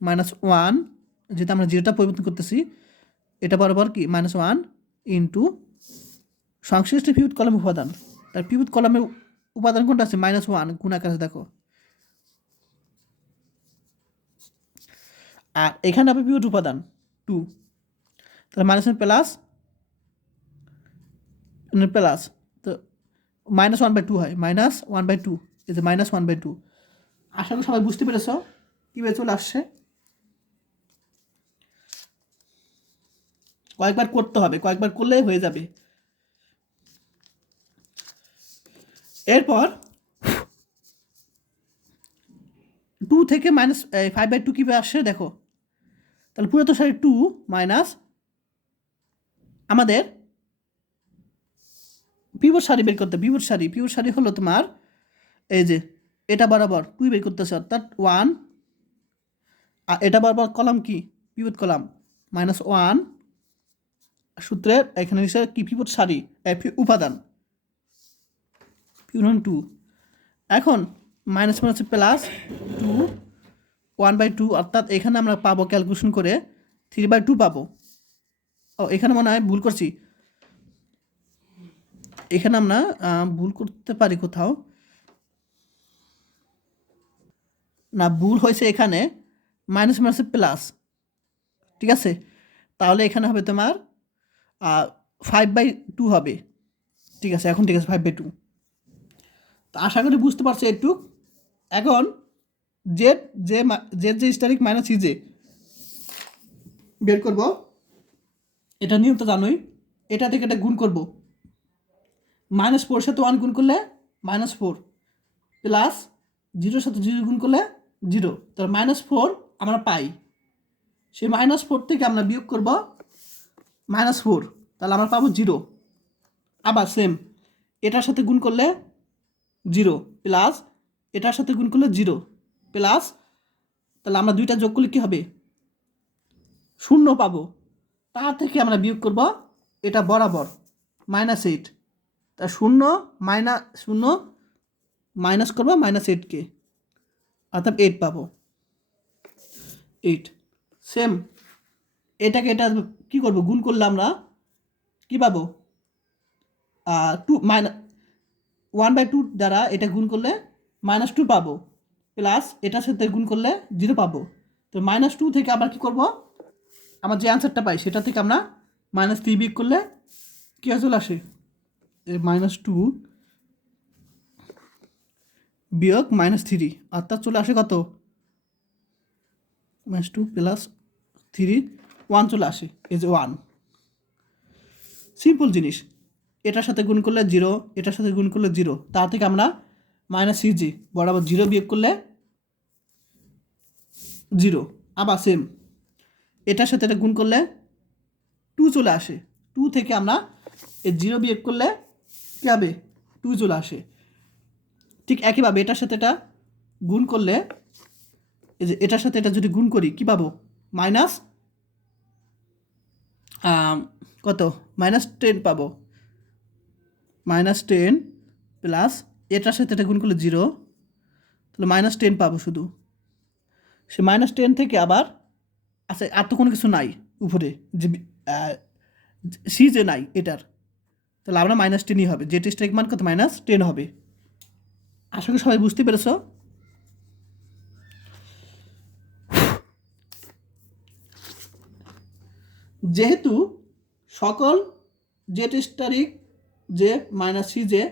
-1, যেটা আমরা 0টা পরিবর্তন করতেছি, এটা বরাবর কি -1 ইন্টু সংশ্লিষ্ট পিভট কলাম উপাদান। তার পিভট কলামের উপাদান কোনটা আছে -1 গুণাকার আছে দেখো, আর এখানে হবে পিভট উপাদান 2, তাহলে -1 প্লাস প্লাস, তো -1/2 হয়, -1/2, এই যে -1/2। আশা করি সবাই বুঝতে পেরেছ কীভাবে চলে আসছে। কয়েকবার করতে হবে, কয়েকবার করলেই হয়ে যাবে। এরপর 2 থেকে -5/2 কীভাবে আসছে দেখো, তাহলে পুরাতন সারি 2 মাইনাস আমাদের পিভট সারি বের করতে, পিভট সারি হলো তোমার এই যে এটা বরাবর 2 বের করতেছে, অর্থাৎ 1, আর এটা বরাবর কলাম কি পিভট কলাম -1 সূত্রের এখানে হিসেবে কি পিভট সারি উপাদান 2। এখন মাইনাস প্লাস 2 1/2, অর্থাৎ এখানে আমরা পাবো ক্যালকুলেশন করে 3/2 পাবো। এখানে মনে হয় ভুল করছি, এখানে আমরা ভুল করতে পারি কোথাও, না ভুল হয়েছে এখানে মাইনাস প্লাস, ঠিক আছে, তাহলে এখানে হবে তোমার 5/2 হবে, ঠিক আছে, এখন ঠিক আছে 5/2। তো আশা করি বুঝতে পারছো একটু। এখন জেড যে স্টারিক মাইনাস ইজে বের করব, এটা নিয়ম তো জানোই, এটা থেকে এটা গুণ করব, -4 সাথে 1 গুণ করলে -4 প্লাস 0 সাথে 0 গুণ করলে 0, তার -4 আমরা পাই, সেই -4 থেকে আমরা বিয়োগ করব -4, তাহলে আমরা পাবো 0। আবার সেম এটার সাথে গুণ করলে 0 প্লাস এটার সাথে গুণ করলে 0 প্লাস, তাহলে আমরা দুইটা যোগ করলে কী হবে 0 পাবো, তা থেকে আমরা বিয়োগ করব এটা বরাবর -8, তা 0 মাইনাস করবো -8কে, অর্থাৎ 8 পাবো 8। সেম এটাকে এটা কী করবো গুণ করলে আমরা কী পাবো 1/2 দ্বারা এটা গুণ করলে -2 পাবো, প্লাস এটার সাথে গুণ করলে 0 পাবো। তো -2 থেকে আবার কী করবো, আমার যে অ্যান্সারটা পাই সেটা থেকে আমরা -3 বিয়োগ করলে কী চলে আসে -2 বিয়োগ -3, অর্থাৎ চলে আসে কত -2 প্লাস 3 1 চলে আসে, এই যে 1। সিম্পল জিনিস, এটার সাথে গুণ করলে 0, এটার সাথে গুণ করলে 0, তা থেকে আমরা মাইনাস সিজি বরাবর 0 বিয়োগ করলে 0। আবার সেম এটার সাথে এটা গুণ করলে 2 চলে আসে, 2 থেকে আমরা এই 0 বিয়োগ করলে কী হবে, 2 চলে আসে। ঠিক একইভাবে এটার সাথে এটা গুণ করলে, এই যে এটার সাথে এটা যদি গুণ করি কী পাবো, মাইনাস কত, -10 পাবো, -10 প্লাস এটার সাথে এটা গুণ করলে 0, তাহলে -10 পাবো শুধু। সে -10 থেকে আবার আচ্ছা আর তো কোনো কিছু নাই উপরে, যে সি যে নাই এটার, তাহলে আমরা -10ই হবে, যে টেস্টের মান কত -10 হবে। আশা করি সবাই বুঝতে পেরেছ। যেহেতু সকল জেড স্টারিক যে মাইনাস সি জে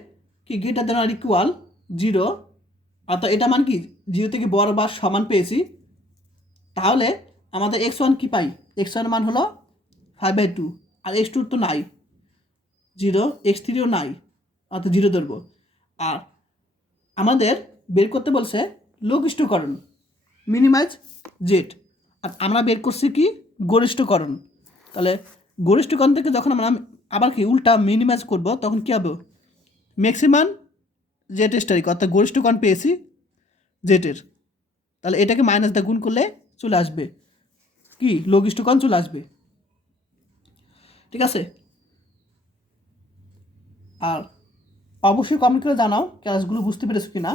কি গ্রেটার দেন আর ইকুয়াল 0, অর্থাৎ এটা মান কি 0 থেকে বড় বা সমান পেয়েছি, তাহলে আমাদের x1 কি পাই, x1 মান হলো 5/2, আর x2 তো নাই 0, x3ও নাই, অর্থাৎ 0 ধরবো। আর আমাদের বের করতে বলছে লঘিষ্ঠকরণ, মিনিমাইজ জেড, আর আমরা বের করছি কি গরিষ্ঠকরণ। তাহলে গরিষ্ঠকরণ থেকে যখন আমরা আবার কি উল্টা মিনিমাইজ করব, তখন কী হবে, ম্যাক্সিমাম জেড স্টারিক, অর্থাৎ গরিষ্ঠকরণ পেয়েছি জেটের, তাহলে এটাকে মাইনাস দা গুণ করলে চলে আসবে কি লঘিষ্ঠকরণ চলে আসবে। ঠিক আছে, আর অবশ্যই কমেন্ট করে জানাও ক্লাসগুলো বুঝতে পেরেছো কি না।